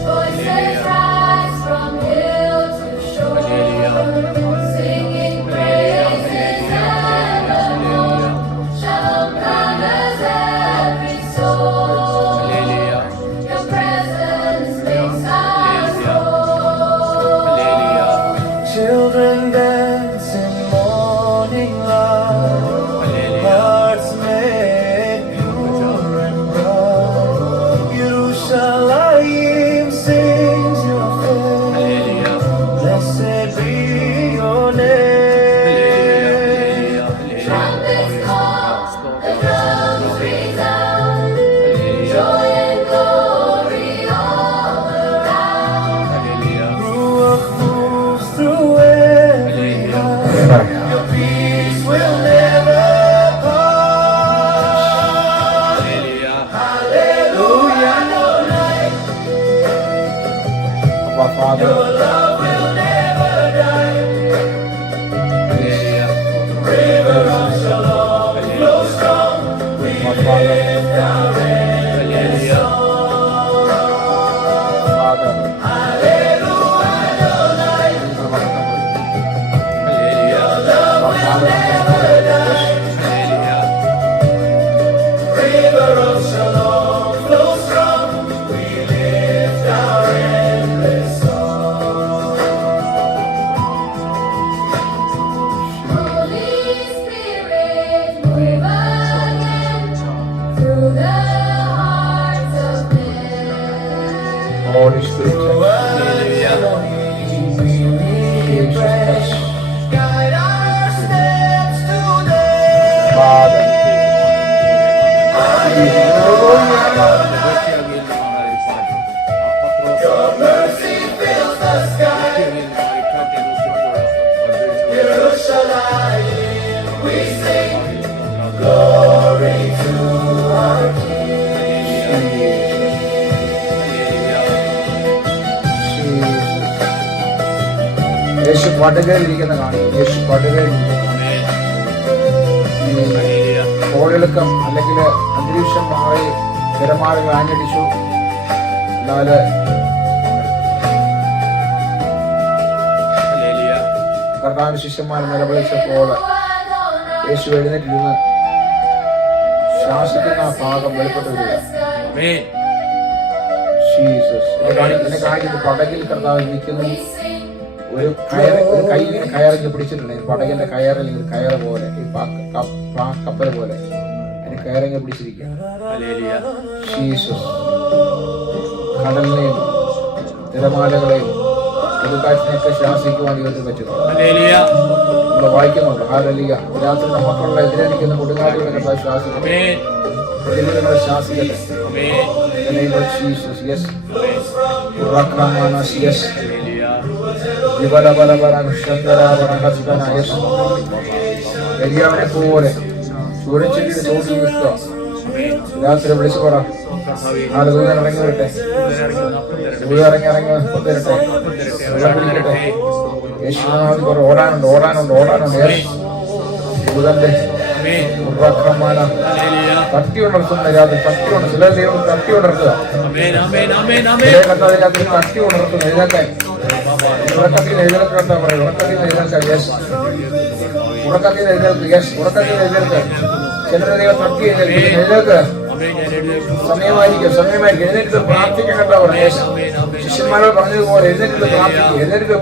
Voices rise from hill to shore, singing praises evermore. Shalom covers every soul. Your presence makes us whole. Children dance in morning light. Hearts made pure and bright. Yerushalayim sings your faith. Blessed River of Shalom flows from. We lift our endless song. Holy Spirit, move again through the hearts of men. Holy Spirit, Guide our steps today. Father. Your mercy fills the sky. Yerushalayim, we sing glory to our യേശു പടുകയിലിരിക്കുന്ന കാണും. യേശു പടുകയിലിരിക്കുന്ന കോളിളക്കം അല്ലെങ്കിൽ അന്തരീക്ഷം മാറി തിരമാലകൾ ആഞ്ഞടിച്ചു. എന്നാൽ കർത്താവിന്റെ ശിഷ്യന്മാർ നിലവിളിച്ചപ്പോൾ യേശു എഴുന്നേറ്റിരുന്ന് ശാസിക്കുന്ന ആ ഭാഗം വെളിപ്പെട്ടു വരിക. ജീസസ് എന്നെ കാണിക്കുന്നത് പടകിൽ കർത്താവ് നിൽക്കുന്നു. ഒരു കൈ ഇങ്ങനെ കയറിഞ്ഞ് പിടിച്ചിട്ടുണ്ട്. പടകിന്റെ കയറല്ലെങ്കിൽ കയറ് പോലെ ഈ കപ്പൽ പോലെ അതിന് കയറിഞ്ഞ് പിടിച്ചിരിക്കുക. ജീസസ് കടലിനെയും തിരമാലകളെയും കൊടുങ്കാറ്റിനെയൊക്കെ ശാസിക്കുവാൻ ദൈവത്തിന് പറ്റുന്നു. നമ്മൾ വായിക്കുന്നുണ്ട്. ഹല്ലേലൂയ. രാത്രി നമുക്കുള്ള എതിരെ നിൽക്കുന്ന കൊടുങ്കാറ്റുകളെ കർത്താവ് ശാസിക്കുന്നു. പ്രതികൂലങ്ങളെ ശാസിക്കട്ടെ. In the name of Jesus, yes. Urakamas, yes. വലിയവനെ പോലെ ചൂരച്ചെടിയുടെ ചോട്ടിൽ നിൽക്കുക. രാത്രി വിളിച്ചു പറ, ആളുകൾ ഇറങ്ങി വരട്ടെ, ഇറങ്ങി കൊണ്ടുവരട്ടെ, വെള്ളം പിടിക്കട്ടെ. യേശുനാഥ് പറ, ഓടാനുണ്ട് ഓടാനുണ്ട് ഓടാനുണ്ട്. ഭൂതന്റെ ഉറക്കമാന തട്ടി ഉണർത്തുന്ന രാത്രി തട്ടി ഉണർത്തും. ചില ദൈവം തട്ടി ഉണർത്തുക. രാത്രി തട്ടി ഉണർത്തുന്നു. എഴുന്നേക്കാൻ ഉറക്കത്തിൽ എഴുന്നേൽക്കട്ടെ പറയും. ഉറക്കത്തിൽ എഴുന്നേൽക്കാം. യെസ്. ഉറക്കത്തിൽ എഴുന്നേൽക്ക്. യെസ്. ഉറക്കത്തിൽ എഴുന്നേൽക്ക്. ചിലരെ ദൈവം തട്ടി എഴുന്നേൽക്ക്. സമയമായിരിക്കും എഴുന്നേറ്റ് പ്രാർത്ഥിക്കാൻ കേട്ടോ പറഞ്ഞു. യെസ്. ശിഷ്യന്മാരോട് പറഞ്ഞതുപോലെ എഴുന്നേറ്റ്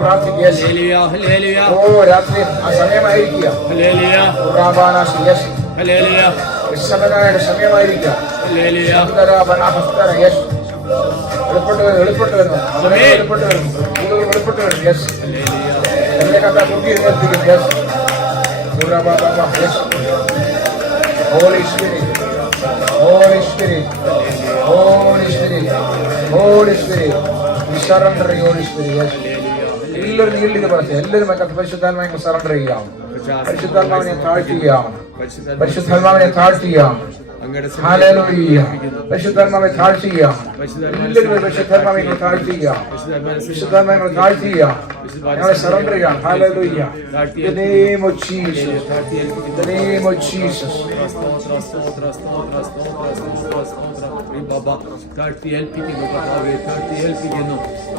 പ്രാർത്ഥിക്കുക. യെസ്. ഓ രാത്രി ആ സമയമായിരിക്കുക. സമയമായിരിക്കുക. വെളിപ്പെട്ട് വരുന്നു. വെളിപ്പെട്ട് വരുന്നു. യെസ്. എന്നെ കണ്ടാ കുട്ടി എഴുന്നേൽപ്പിക്കും. Yes. Holy Spirit, Holy Spirit, Holy Spirit, Holy Spirit, we surrender Holy Spirit. Yes. എല്ലാവരും നീളിത് പറഞ്ഞു. എല്ലാവരും പരിശുദ്ധാത്മാവിനെ സറണ്ടർ ചെയ്യാം. പരിശുദ്ധാത്മാവിനെ താഴ്ത്തുകയാണ്. പരിശുദ്ധാത്മാവിനെ താഴ്ത്തുകയാണ്. ഹല്ലേലൂയ. പരിശുദ്ധാത്മാവിനെ താഴ്ത്തുകയാണ്. എല്ലാവരും പരിശുദ്ധാത്മാവിനെ താഴ്ത്തുകയാണ്. പരിശുദ്ധാത്മാവിനെ താഴ്ത്തുകയാണ്. ഞങ്ങളെ സറണ്ടർ ചെയ്യാം. Hallelujah. In the name of Jesus. In the name of Jesus.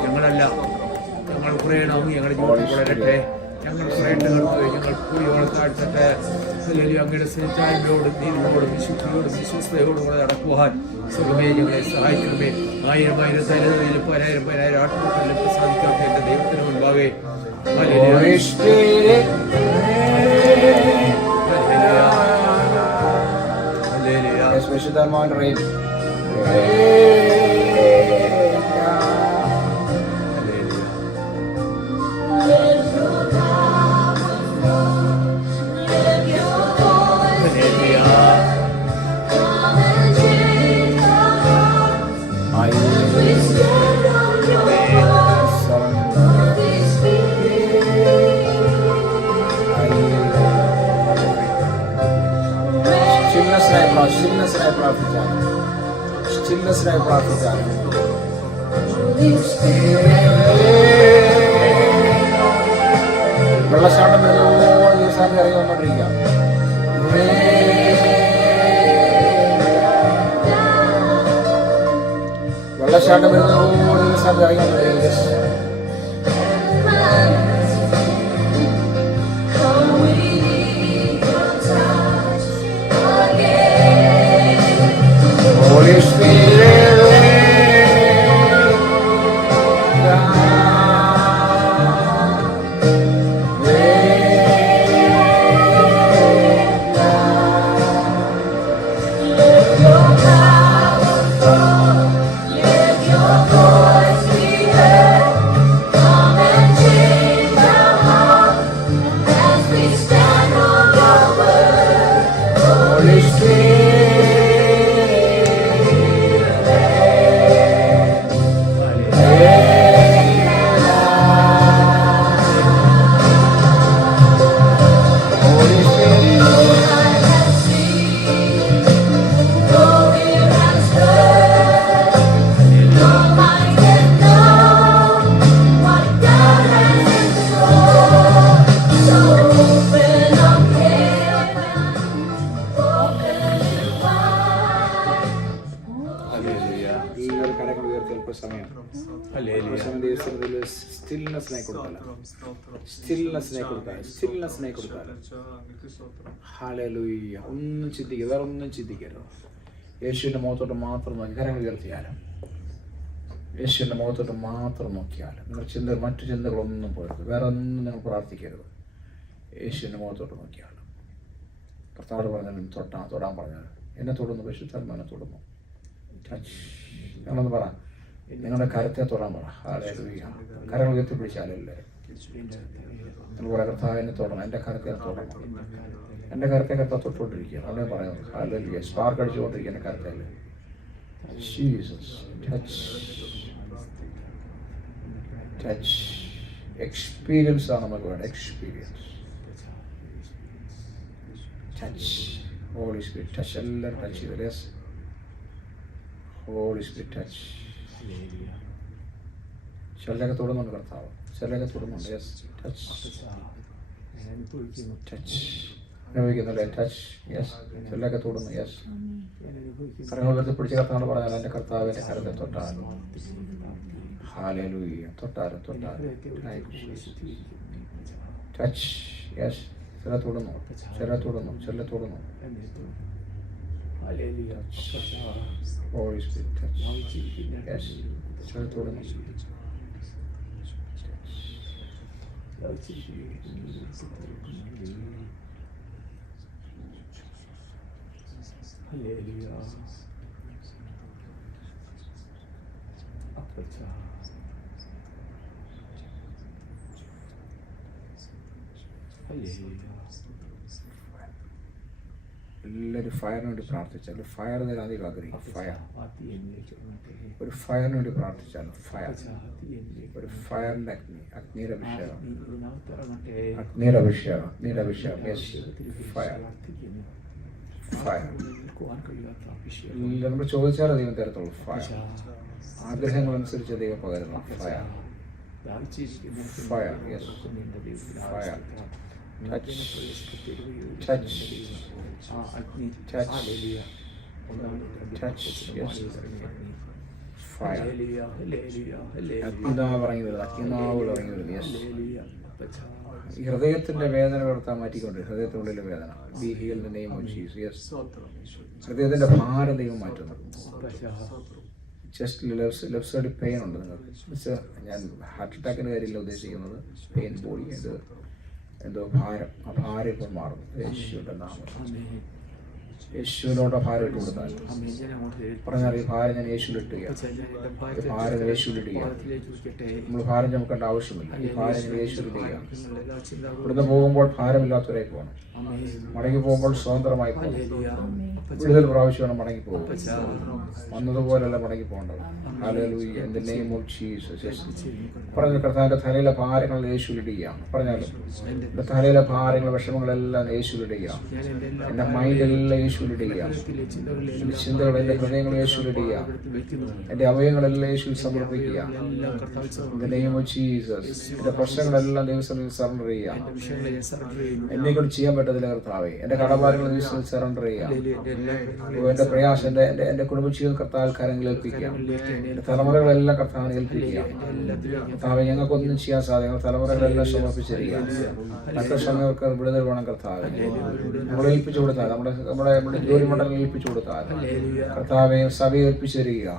ഞങ്ങളല്ല ഞങ്ങൾ കുറയണം. ഞങ്ങളുടെ ജീവിതത്തിൽ വളരട്ടെ. ഞങ്ങൾ കുറയേണ്ട കർത്താവേ, ഞങ്ങൾ കൂടിയോടെ താഴ്ത്തട്ടെ. അല്ലെങ്കിൽ അങ്ങയുടെ സ്നേഹത്തോടും നീതിയോടും വിശുദ്ധിയോടും വിശ്വസ്തയോടും കൂടെ നടക്കുവാൻ സുഖമേ ഞങ്ങളെ സഹായിക്കണമേ. 1000 1000 1000 ആത്മാക്കളിലേക്ക് സാധിക്കട്ടെ. എന്റെ ദൈവത്തിന് മുൻപാകെ പരിശുദ്ധാത്മാവിന്റെ റെയിൻ. സ്റ്റിൽനെസ്സിനായി പ്രാർത്ഥിച്ചാൽ വെള്ളച്ചാട്ടം വരുന്ന ദിവസം ഇറങ്ങി വന്നോണ്ടിരിക്കാം. വെള്ളച്ചാട്ടം വരുന്ന ദിവസം ഇറങ്ങി വന്നോണ്ടിരിക്കാം. സ്റ്റിൽനെസ്സിനെ കൊടുത്താൽ, സ്റ്റിൽനെസ്സിനെ കൊടുത്താൽ, സ്റ്റിൽനെസ്സിനെ കൊടുത്താൽ. ഹല്ലേലൂയ. ഒന്നും ചിന്തിക്കരുത്, വേറെ ഒന്നും ചിന്തിക്കരുത്. യേശുവിൻ്റെ മുഖത്തോട്ട് മാത്രം നോക്കി കരങ്ങൾ ഉയർത്തിയാലും, യേശുവിൻ്റെ മുഖത്തോട്ട് മാത്രം നോക്കിയാലും നിങ്ങൾ മറ്റു ചിന്തകളൊന്നും പോകരുത്, വേറെ ഒന്നും നിങ്ങൾ പ്രാർത്ഥിക്കരുത്. യേശുവിൻ്റെ മുഖത്തോട്ട് നോക്കിയാലും കർത്താവ് പറഞ്ഞാലും തൊടാൻ പറഞ്ഞാലും എന്നെ തൊടുന്നു, പരിശുദ്ധാത്മാവിനെ തൊടുന്നു. ടച്ച്. ഞങ്ങളൊന്ന് പറ, നിങ്ങളുടെ കരത്തെ തൊടാൻ പറ. ഹല്ലേലൂയ. കരങ്ങൾ ഉയർത്തിപ്പിടിച്ചാലല്ലേ നിങ്ങൾ പറയാം, കർത്താവ് എന്നെ തൊടണം, എൻ്റെ കരത്തെ തൊടണം. എൻ്റെ കരത്തെ കർത്താവ് തൊട്ടുകൊണ്ടിരിക്കുക. അവിടെ പറയുന്നത് ഹല്ലേലൂയ. സ്പാർക്ക് അടിച്ചുകൊണ്ടിരിക്കുക എൻ്റെ കരത്തല്ലേ. ജീസസ്. ടച്ച്. ടച്ച്. എക്സ്പീരിയൻസ് ആണ് നമുക്ക് വേണം. Experience. Touch. Holy Spirit touch. എല്ലാവരും ടച്ച് ചെയ്തു. യെസ്. Holy Spirit touch. ചിലരൊക്കെ തൊടുന്നുണ്ട് കർത്താവ്, ചിലരൊക്കെ തൊടുന്നുണ്ട്. യെസ്. ടച്ച്. ടച്ച്. അനുഭവിക്കുന്നില്ലേ? ടച്ച്. യെസ്. ചിലരൊക്കെ തൊടുന്നു. യെസ്. കരങ്ങളെടുത്ത് പിടിച്ച് കർത്താവ് പറഞ്ഞാൽ എൻ്റെ കർത്താവിൻ്റെ കരത്തെ തൊട്ടാലും. ഹല്ലേലൂയ. തൊട്ടാലും ടച്ച്. യെസ്. ചില തൊടുന്നു, ചില തൊടുന്നു, ചില തൊടുന്നു. Holy Spirit touch. Yes. ചില തൊടുന്നു. എല്ലാവരും ഫയറിന് വേണ്ടി പ്രാർത്ഥിച്ചാൽ ഫയർ നേരം അധികം ആഗ്രഹിക്കും. ഫയർ, ഒരു ഫയറിന് വേണ്ടി പ്രാർത്ഥിച്ചാൽ ഫയർ, ഒരു ഫയറിൻ്റെ അഗ്നി, അഗ്നിയുടെ അഭിഷേകം, അഗ്നിയുടെ അഭിഷേകം, അഗ്നിയുടെ അഭിഷേകം. യെസ്. Fire, fire. നമ്മൾ ചോദിച്ചാൽ ദൈവം തരത്തുള്ളൂ. ഫയർ. ആഗ്രഹങ്ങളനുസരിച്ച് ദൈവം പകരുന്നു. Fire, fire. Yes. Fire. Touch. Touch. Touch. Touch. Yes. Fire. അഗ്നിനാവ് ഇറങ്ങി വരുന്നത്, അഗ്നിനാവ് ഇറങ്ങി വരുന്നത്. യെസ്. ഈ ഹൃദയത്തിന്റെ വേദന കൊടുത്താൽ മാറ്റിക്കൊണ്ട്, ഹൃദയത്തിനുള്ളിലെ വേദന. B healed in the name of Jesus. Yes. ഹൃദയത്തിന്റെ ഭാരം ദൈവം മാറ്റുന്നു. ചെസ്റ്റ് ലെഫ്റ്റ് സൈഡ് പെയിൻ ഉണ്ട് നിങ്ങൾക്ക്. ഞാൻ ഹാർട്ട് അറ്റാക്കിന്റെ കാര്യമില്ല ഉദ്ദേശിക്കുന്നത്. പെയിൻ ബോഡി എന്തോ ഭാരം, ആ ഭാരം ഇപ്പോൾ മാറും. യേശുവിൻ്റെ നാമത്തിൽ യേശുവിനോട് ഭാരം ഇട്ട് കൊടുത്താൽ പറഞ്ഞാൽ ഈ ഭാരം ഞാൻ യേശുവിലിട്ടുക, ഈ ഭാരം യേശുവിലിടുക. നമ്മൾ ഭാരം ചുമക്കേണ്ട ആവശ്യമില്ല. ഈ ഭാരം ഞാൻ യേശുവിലിടുക. ഇവിടുന്ന് പോകുമ്പോൾ ഭാരമില്ലാത്തവരായി പോകണം. മടങ്ങി പോകുമ്പോൾ സ്വതന്ത്രമായി പോകണം. വിടുതൽ പ്രാവശ്യമാണ് മടങ്ങി പോകും. വന്നതുപോലെയല്ല മടങ്ങി പോകേണ്ടത്. Hallelujah. In the name of Jesus. പറഞ്ഞ കർത്താവിന്റെ തലയിലെ ഭാരങ്ങൾ യേശുവിലിടുകയാണ്. പറഞ്ഞാലും എൻ്റെ തലയിലെ ഭാരങ്ങൾ, വിഷമങ്ങളെല്ലാം യേശുവിലിടുകയാണ്. എൻ്റെ മൈൻഡെല്ലാം യേശുവിലിടുകയാണ്. എൻ്റെ ചിന്തകൾ, എൻ്റെ ഹൃദയങ്ങൾ യേശുവിലിടുകയാണ്. എൻ്റെ അവയവങ്ങളെല്ലാം യേശുവിൽ സമർപ്പിക്കുക. In the name of Jesus. എൻ്റെ പ്രശ്നങ്ങളെല്ലാം ദൈവസന്നിധിയിൽ സറണ്ടർ ചെയ്യുക. എന്നെ കൊണ്ട് ചെയ്യാൻ പറ്റത്തില്ല കർത്താവേ. എൻ്റെ കടഭാരങ്ങൾ ദൈവസന്നിധിയിൽ സറണ്ടർ ചെയ്യുക. എൻ്റെ പ്രയാസം, എൻ്റെ കുടുംബജീവിതം കർത്താവിൽ കാര്യങ്ങൾ ഏൽപ്പിക്കുക. എൻ്റെ തലമുറകളെല്ലാം കർത്താവിനെ ഏൽപ്പിക്കുക. കർത്താവെ, ഞങ്ങൾക്കൊന്നും ചെയ്യാൻ സാധിക്കും. തലമുറകളെല്ലാം സമർപ്പിച്ചിരിക്കുക. മറ്റു സമയങ്ങൾക്ക് വിടുതൽ വേണം കർത്താവെ. നമ്മൾ ഏൽപ്പിച്ചു കൊടുത്താൽ, നമ്മുടെ ജോലി മണ്ഡലം ഏൽപ്പിച്ചു കൊടുത്താൽ, കർത്താവെ സഭയെ ഏൽപ്പിച്ചിരിക്കുക.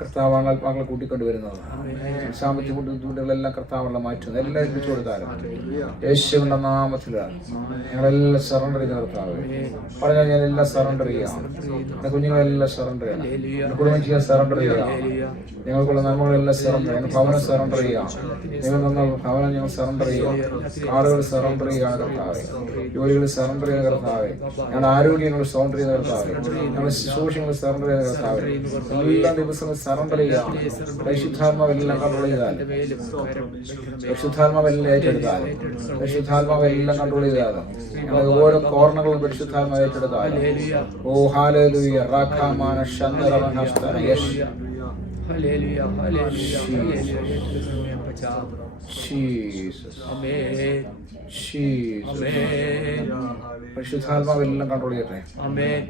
കർത്താവാണ് അല്പങ്ങളെ കൂട്ടിക്കൊണ്ടുവരുന്നത്. സാമ്പത്തിക ബുദ്ധിമുട്ടുകളെല്ലാം കർത്താവെല്ലാം മാറ്റുന്നത്. എല്ലാം ഏൽപ്പിച്ചു കൊടുത്താലും യേശുവിന്റെ നാമത്തിൽ ഞങ്ങളെല്ലാം സറണ്ടർ ചെയ്യുന്ന കർത്താവെ. പറഞ്ഞാൽ ഞാൻ എല്ലാം സറണ്ടർ ചെയ്യാം. എൻ്റെ കുഞ്ഞുങ്ങളെല്ലാം സറണ്ടർ ചെയ്യണം. എൻ്റെ കുടുംബം ചെയ്യാൻ സറണ്ടർ ചെയ്യാം. ഞങ്ങൾക്കുള്ള നന്മകളെല്ലാം സറണ്ടർ ചെയ്യാം. ഭവനം സറണ്ടർ ചെയ്യാം. നിങ്ങൾ തന്ന ഭവനം ഞങ്ങൾ സറണ്ടർ ചെയ്യാം. കാറുകൾ സറണ്ടർ ചെയ്യുകയാണ് കർത്താവെ. ജോലികൾ സറണ്ടർ ചെയ്യുന്ന കർത്താവെ. ഞങ്ങളുടെ ആരോഗ്യങ്ങൾ സറണ്ടർ ചെയ്യുന്ന കർത്താവെ. ഞങ്ങളുടെ ശുശ്രൂഷകൾ സറണ്ടർ ചെയ്യുന്ന കർത്താവെ. എല്ലാ ദിവസവും സറണ്ടർ ചെയ്യാം. പരിശുദ്ധാത്മാവെല്ലാം കൺട്രോൾ ചെയ്താൽ, പരിശുദ്ധാത്മാവെല്ലാം ഏറ്റെടുത്താൽ, പരിശുദ്ധാത്മാവെല്ലാം കൺട്രോൾ ചെയ്താൽ, ഞങ്ങൾ ഓരോ കോർണറുകളും പരിശുദ്ധാത്മാവ് ഏറ്റെടുത്താൽ. ഓ ഹല്ലേലൂയ. റാഖാമാന ശന്ദരമഹസ്തന. യെസ്. ഹല്ലേലൂയ ഹല്ലേലൂയ ഹല്ലേലൂയ യേശുവേ അപ്പച്ചാ ജീസസ് ആമേൻ ജീസസ് ആമേൻ പരിശുദ്ധാത്മാവെല്ലാം കൺട്രോൾ ചെയ്യട്ടെ. ആമേൻ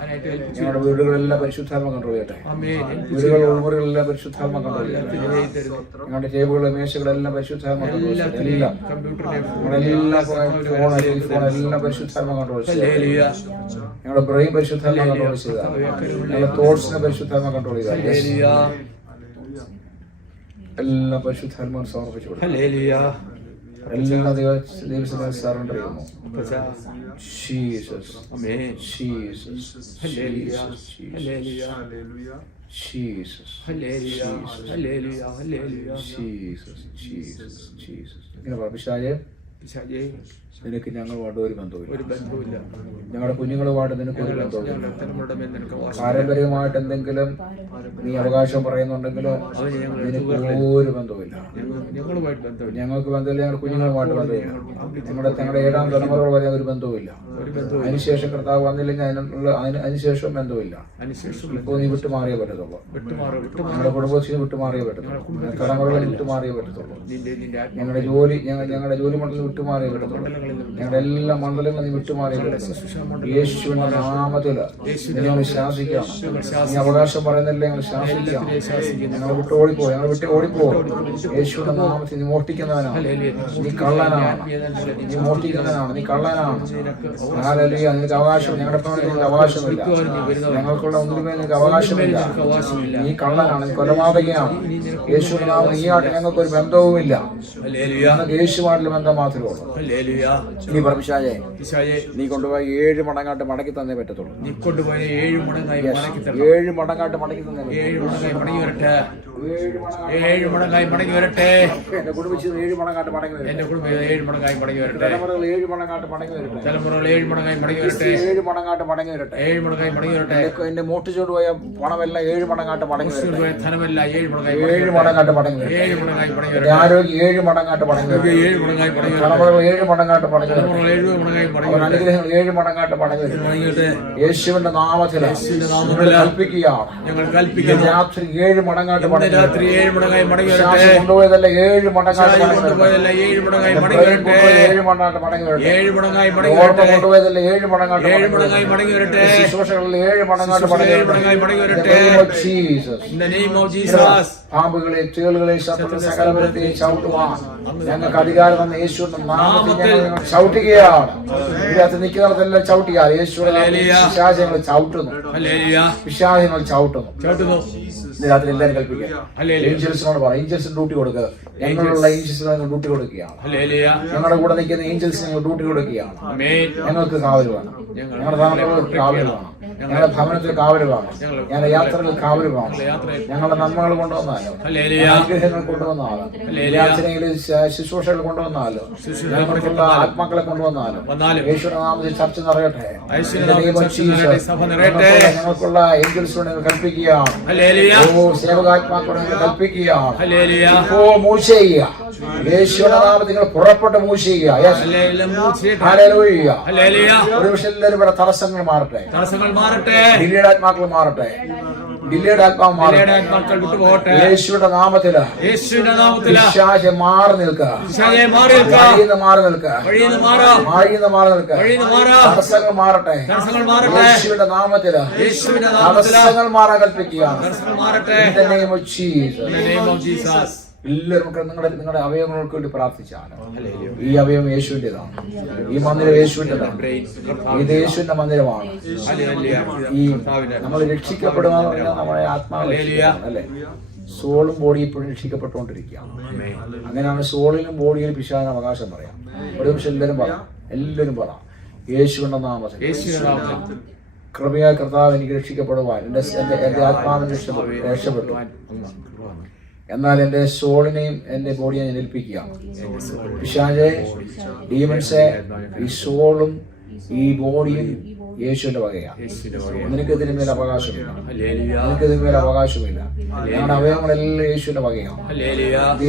ആനായിട്ട് ഏൽപ്പിച്ചു ഞങ്ങളുടെ വീടുകളെല്ലാം പരിശുദ്ധാത്മ കൺട്രോൾ ചെയ്യട്ടെ. ആമേൻ വീടുകൾ ഉൾമുറികളെല്ലാം പരിശുദ്ധാത്മ കൺട്രോൾ ചെയ്യട്ടെ. തരുന്നു ഞങ്ങളുടെ ടേബിളുകൾ മേശകളെല്ലാം പരിശുദ്ധാത്മ കൺട്രോൾ ചെയ്യട്ടെ. എല്ലാം കമ്പ്യൂട്ടറിലെ ഞങ്ങളെല്ലാം ഫോണെല്ലാം പരിശുദ്ധാത്മ കൺട്രോൾ ചെയ്യട്ടെ. ഹല്ലേലൂയ ഞങ്ങളുടെ ബ്രെയിൻ പരിശുദ്ധാത്മ കൺട്രോൾ ചെയ്യുക. ഞങ്ങളുടെ തോട്ട്സിനെ പരിശുദ്ധാത്മ കൺട്രോൾ ചെയ്യുക. ഹല്ലേലൂയ എല്ലാം പരിശുദ്ധാത്മാവ് സമർപ്പിച്ചു കൊടുക്കും. ഹല്ലേലൂയ എല്ലാം ദൈവത്തിന് സറണ്ടർ ചെയ്യുന്നു. അപ്പച്ചാ Jesus amen Jesus hallelujah Jesus hallelujah Jesus hallelujah hallelujah hallelujah Jesus Jesus Jesus. ഇങ്ങനെ പറ, പിശാചേ പിശാചേ നിനക്ക് ഞങ്ങളുമായിട്ട് ഒരു ബന്ധവുമില്ല. ഒരു ബന്ധവുമില്ല. ഞങ്ങളുടെ കുഞ്ഞുങ്ങളുമായിട്ട് നിനക്ക് ഒരു ബന്ധവുമില്ല. ഞങ്ങളുടെ തലമുറയുടെ മേൽ നിനക്ക് അവകാശം. പാരമ്പര്യമായിട്ട് എന്തെങ്കിലും നീ അവകാശം പറയുന്നുണ്ടെങ്കിലോ നിനക്ക് ഒരു ബന്ധവുമില്ല. ഞങ്ങളുമായിട്ട് ബന്ധമില്ല. ഞങ്ങൾക്ക് ബന്ധമില്ല, ഞങ്ങളുടെ കുഞ്ഞുങ്ങളുമായിട്ട് ബന്ധമില്ല. ഞങ്ങളുടെ ഏഴാം തലമുറകൾ വരെ ഒരു ബന്ധവുമില്ല. അതിനുശേഷം കർത്താവ് വന്നില്ലെങ്കിൽ അതിനുശേഷം ബന്ധമില്ല. അതിനുശേഷം ഇപ്പോൾ നീ വിട്ടുമാറിയേ പറ്റത്തുള്ളൂ. വിട്ടുമാറും ഞങ്ങളുടെ കുടുംബത്തിൽ നിന്ന് വിട്ടുമാറിയേ പറ്റത്തുള്ളൂ. തലമുറകളിൽ വിട്ടുമാറിയേ പറ്റത്തുള്ളൂ. നിന്റെ ഞങ്ങളുടെ ജോലി മണ്ഡലം വിട്ടുമാറിയേ പറ്റത്തുള്ളൂ. ഞങ്ങളുടെ എല്ലാ മണ്ഡലങ്ങളും നീ വിട്ടുമാറിയേ പറ്റത്തുള്ളൂ. യേശുവിന്റെ നാമത്തില് ഞങ്ങൾ ശാസിക്കണം. നീ അവകാശം പറയുന്നില്ല, ഞങ്ങൾ ശാസിക്കാം. ഞങ്ങൾ വിട്ട് ഓടിപ്പോ, ഞങ്ങൾ വിട്ട് ഓടിപ്പോ. യേശുവിന്റെ നാമത്തിൽ നീ മോഷ്ടിക്കുന്നവനാണ്, നീ കള്ളനാണ്, നീ മോഷ്ടിക്കുന്നവനാണ്, നീ കള്ളനാണ്. ഹല്ലേലൂയ. നിനക്ക് അവകാശം, ഞങ്ങളുടെ പ്രവർത്തനങ്ങൾക്ക് അവകാശമില്ല. ഞങ്ങൾക്കുള്ള ഒന്നിനുമേ നിനക്ക് അവകാശമില്ല. നീ കള്ളനാണ്, നീ കൊലപാതകയാണ്. യേശുവിന്റെ നാമം നീയായിട്ട് ഞങ്ങൾക്കൊരു ബന്ധവുമില്ല. ഞങ്ങൾക്ക് യേശുവായിട്ടുള്ള ബന്ധം മാത്രമേ ഉള്ളൂ. നീ പറഞ്ഞേ നീ കൊണ്ടുപോയി 7 മടങ്ങാട്ട് മടക്കി തന്നേ പറ്റത്തുള്ളൂ. നീ കൊണ്ടുപോയ 7 മടങ്ങായി മടക്കി തരണം. 7 മടങ്ങാട്ട് മടക്കി തന്നെ 7 മടങ്ങായി മടങ്ങി വരട്ടെ. 7 മടങ്ങായി മടങ്ങി വരട്ടെ. എന്റെ കുടുംബത്തിൽ 7 മടങ്ങാട്ട് മടങ്ങി വരട്ടെ. എന്റെ കുടുംബം 7 മടങ്ങായി മടങ്ങി വരട്ടെ. തലമുറകൾ 7 മടങ്ങാട്ട് മടങ്ങി വരട്ടെ. തലമുറകൾ 7 മടങ്ങായി മടങ്ങി വരട്ടെ. 7 മടങ്ങാട്ട് മടങ്ങി വരട്ടെ. 7 മടങ്ങായി മടങ്ങി വരട്ടെ. എന്റെ മോട്ടിച്ചോണ്ട് പോയ പണമെല്ലാം 7 മടങ്ങാട്ട് മടങ്ങി വരട്ടെ. ധനമല്ല 7 മടങ്ങായി 7 മടങ്ങാട്ട് മടങ്ങി വരട്ടെ. 7 മടങ്ങായി മടങ്ങി എന്റെ വരട്ടെ. ആരോഗ്യം 7 മടങ്ങാട്ട് മടങ്ങി വരട്ടെ. 7 മടങ്ങായി മടങ്ങി വരട്ടെ. തലമുറകൾ 7 മടങ്ങാട്ട് മടങ്ങി വരട്ടെ. തലമുറകൾ 7 മടങ്ങായി മടങ്ങി അവൻ വരട്ടെ. അനുഗ്രഹങ്ങൾ 7 മടങ്ങാട്ട് മടങ്ങി വരട്ടെ. മടങ്ങിയിട്ട് യേശുവിന്റെ നാമത്തിൽ കൽപ്പിക്കുകയാണ്. ഞങ്ങൾ കൽപ്പിക്കുന്നു. രാത്രി 7 മടങ്ങാട്ട് മടങ്ങി വരട്ടെ. രാത്രി 7 മടങ്ങായി മടങ്ങി വരട്ടെ. കൊണ്ടുപോയതല്ല 7 മടങ്ങാട്ട് മടങ്ങി വരട്ടെ. കൊണ്ടുപോയതല്ല 7 മടങ്ങായി മടങ്ങി വരട്ടെ. 7 മടങ്ങാട്ട് മടങ്ങി വരട്ടെ. 7 മടങ്ങായി മടങ്ങി ഓർമ്മ വരട്ടെ. കൊണ്ടുപോയതല്ല 7 മടങ്ങാട്ട് 7 മടങ്ങായി മടങ്ങി വരട്ടെ. ശുശ്രൂഷകളിൽ 7 മടങ്ങാട്ട് മടങ്ങി 7 മടങ്ങായി മടങ്ങി വരട്ടെ. Jesus. In the name of Jesus. പാമ്പുകളെ ചേളുകളെ ശത്രു സകലപരത്തെയും ചവിട്ടുവാൻ ഞങ്ങൾക്ക് അധികാരം തന്ന യേശുവിന്റെ നാമത്തിൽ ഞങ്ങൾ ചവിട്ടുകയാണ്. ഇതിനകത്ത് നിൽക്കുന്നിടത്തെല്ലാം ചവിട്ടുക. യേശുവിന്റെ പിശാചങ്ങൾ ചവിട്ടുന്നു. ഹല്ലേലൂയ. പിശാചങ്ങൾ ചവിട്ടുന്നു. ചവിട്ടുന്നു. ഇതിനകത്ത് എല്ലാവരും കൽപ്പിക്കുക. ഹല്ലേലൂയ. ഏഞ്ചൽസിനോട് പറ, ഏഞ്ചൽസിന് ഡ്യൂട്ടി കൊടുക്കുക. ഞങ്ങളുള്ള ഏഞ്ചൽസിന് ഞങ്ങൾ ഡ്യൂട്ടി കൊടുക്കുകയാണ്. ഹല്ലേലൂയ. ഞങ്ങളുടെ കൂടെ നിൽക്കുന്ന ഏഞ്ചൽസിന് ഞങ്ങൾ ഡ്യൂട്ടി കൊടുക്കുകയാണ്. ആമേൻ. ഞങ്ങൾക്ക് കാവൽ വേണം. ഞങ്ങളുടെ ഭവനത്തിൽ കാവൽ വേണം. ഞങ്ങളുടെ ഭവനത്തിൽ കാവൽ വേണം. ഞങ്ങളുടെ യാത്രകളിൽ കാവൽ വേണം. ഞങ്ങളുടെ നന്മകൾ കൊണ്ടുവന്നാലും ഹല്ലേലൂയ. അനുഗ്രഹങ്ങൾ കൊണ്ടുവന്നാലും യാത്രയിൽ ശുശ്രൂഷകൾ കൊണ്ടുവന്നാലും ഞങ്ങൾക്കുള്ള ആത്മാക്കളെ കൊണ്ടുവന്നാലും യേശുവിന്റെ നാമത്തിൽ ചർച്ച നിറയട്ടെ. സഭ നിറയട്ടെ. ഞങ്ങൾക്കുള്ള ഏഞ്ചൽസിനോട് ഞങ്ങൾ കൽപ്പിക്കുകയാണ്. ഹല്ലേലൂയ. ഓ സേവകാത്മാക്കളോട് ഞങ്ങൾ കൽപ്പിക്കുകയാണ്. ഹല്ലേലൂയ. ഇപ്പോ മൂവ് ചെയ്യുക. യേശുവിന്റെ നാമത്തിൽ നിങ്ങൾ പുറപ്പെട്ട് മൂവ് ചെയ്യുക. ഹല്ലേലൂയ. ഹല്ലേലൂയ. ഒരു പക്ഷേ എല്ലാവരും ഇവിടെ തടസ്സങ്ങൾ മാറട്ടെ. തടസ്സങ്ങൾ മാറട്ടെ. ഡിലേഡ് ആത്മാക്കൾ മാറട്ടെ. ഡിലേഡ് ആത്മാവ് മാറട്ടെ. ആത്മാക്കൾ വിട്ടുപോകട്ടെ. യേശുവിന്റെ നാമത്തില് യേശുവിന്റെ നാമത്തില് പിശാചെ മാറി നിൽക്കുക. പിശാചേ മാറി നിൽക്കുക. വഴിയിൽ നിന്ന് മാറി നിൽക്കുക. വഴിയിൽ നിന്ന് മാറാ. വഴിയിൽ നിന്ന് മാറി നിൽക്കുക. വഴിയിൽ നിന്ന് മാറാ. തടസ്സങ്ങൾ മാറട്ടെ. തടസ്സങ്ങൾ മാറട്ടെ. യേശുവിന്റെ നാമത്തില് യേശുവിന്റെ നാമത്തില് തടസ്സങ്ങൾ മാറാൻ കൽപ്പിക്കുകയാണ്. തടസ്സങ്ങൾ മാറട്ടെ. In the name of Jesus. In the name of Jesus. എല്ലാവരും നിങ്ങളുടെ അവയവങ്ങൾക്ക് വേണ്ടി പ്രാർത്ഥിച്ചാണ്. ഈ അവയവം യേശുവിന്റേതാണ്. ഈ മന്ദിരം യേശുവിന്റേതാണ്. ഇത് യേശുവിന്റെ മന്ദിരമാണ്. ഈ നമ്മൾ രക്ഷിക്കപ്പെടുക നമ്മുടെ ആത്മാവ് അല്ലെ. സോളും ബോഡി ഇപ്പോഴും രക്ഷിക്കപ്പെട്ടുകൊണ്ടിരിക്കുകയാണ്. അങ്ങനെയാണ് സോളിലും ബോഡിയിലും പിശാചിന് അവകാശം പറയാം. ഒരു നിമിഷം എല്ലാവരും പറ യേശുവിന്റെ നാമത്തിൽ കൃപയായ കർത്താവ് എനിക്ക് രക്ഷിക്കപ്പെടുവാൻ എന്റെ ആത്മാവിനെ രക്ഷപ്പെട്ടു. എന്നാൽ എന്റെ സോളിനെയും എന്റെ ബോഡിയെ ഞാൻ ഏൽപ്പിക്കുകയാണ്. പിശാചേ, ഡീമൻസെ, ഈ സോളും ഈ ബോഡിയും യേശുവിന്റെ വകയാണ്. നിനക്ക് ഇതിന് മേൽ അവകാശമില്ല. നിനക്ക് ഇതിന് മേൽ അവകാശമില്ല. ഞങ്ങളുടെ അവയവങ്ങളെല്ലാം യേശുവിന്റെ വകയാണ്.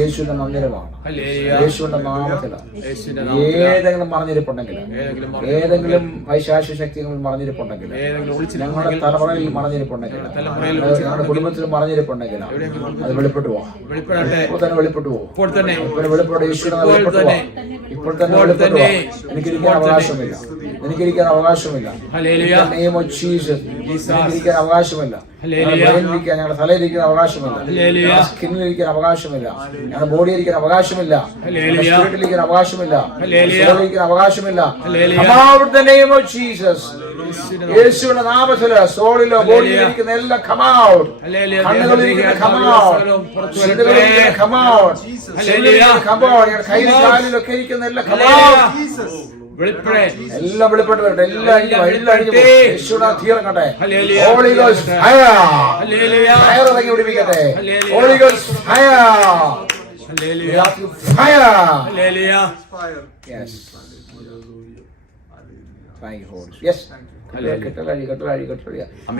യേശുവിന്റെ മന്ദിരമാണ്. ഹല്ലേലൂയ. യേശുവിന്റെ നാമത്തിലാണ്. യേശുവിന്റെ നാമത്തിലാണ്. ഏതെങ്കിലും മറഞ്ഞിരിപ്പുണ്ടെങ്കിൽ, ഏതെങ്കിലും പൈശാചിക ശക്തികൾ മറഞ്ഞിരിപ്പുണ്ടെങ്കിൽ, ഏതെങ്കിലും ഞങ്ങളുടെ ഒളിച്ചിട്ടുണ്ടെങ്കിൽ, തലമുറയിൽ മറഞ്ഞിരിപ്പുണ്ടെങ്കിൽ, തലമുറയിൽ ഞങ്ങളുടെ കുടുംബത്തിൽ മറഞ്ഞിരിപ്പുണ്ടെങ്കിൽ അത് വെളിപ്പെട്ടു പോവാം. വെളിപ്പെടട്ടെ. ഇപ്പോൾ തന്നെ വെളിപ്പെട്ടു പോകും. ഇപ്പോൾ തന്നെ വെളിപ്പെടെ യേശുവിനെ ഇപ്പോൾ വെളിപ്പെട്ടു തന്നെ. പോവാം. ഇപ്പോൾ തന്നെ വെളിപ്പെട്ടു പോവാം. എനിക്കിരിക്കാൻ അവകാശമില്ല. എനിക്കിരിക്കാൻ അവകാശമില്ല. ഹല്ലേലൂയ. Name of Jesus. എനിക്കിരിക്കാൻ അവകാശമില്ല. ഹല്ലേലൂയ. ബ്രെയിനിലിരിക്കാൻ, ഞങ്ങളുടെ തലയിലിരിക്കാൻ അവകാശമില്ല. ഹല്ലേലൂയ. സ്കിന്നിലിരിക്കാൻ അവകാശമില്ല. ഞങ്ങളുടെ ബോഡിയിലിരിക്കാൻ അവകാശമില്ല. ഹല്ലേലൂയ. സ്പിരിറ്റിലിരിക്കാൻ അവകാശമില്ല. ഹല്ലേലൂയ. സോളിലിരിക്കാൻ അവകാശമില്ല. Hallelujah. Come out in the name of Jesus. യേശുവിന്റെ നാമത്തില് സോളിലോ ബോഡിയിലിരിക്കുന്ന എല്ലാം come out. ഹല്ലേലൂയ. കണ്ണുകളിലിരിക്കുന്ന come out. ചെവികളിലിരിക്കുന്ന come out. ചെവികളിലിരിക്കുന്ന come out. ഞങ്ങളുടെ കയ്യിലും കാലിലൊക്കെ ഇരിക്കുന്ന എല്ലാം come out. വെളിപ്പെടെ. എല്ലാം വെളിപ്പെട്ട് വരട്ടെ. എല്ലാം അഴിഞ്ഞു പോകും. യേശുവിനെ തീർക്കട്ടെ. Hallelujah. Holy Ghost fire. Hallelujah. Fire ഇറങ്ങി പിടിപ്പിക്കട്ടെ. Hallelujah. Holy Ghost fire. Hallelujah. Fire. Hallelujah. Yes. Thank you, Holy Spirit. Yes. കെട്ടലഴി.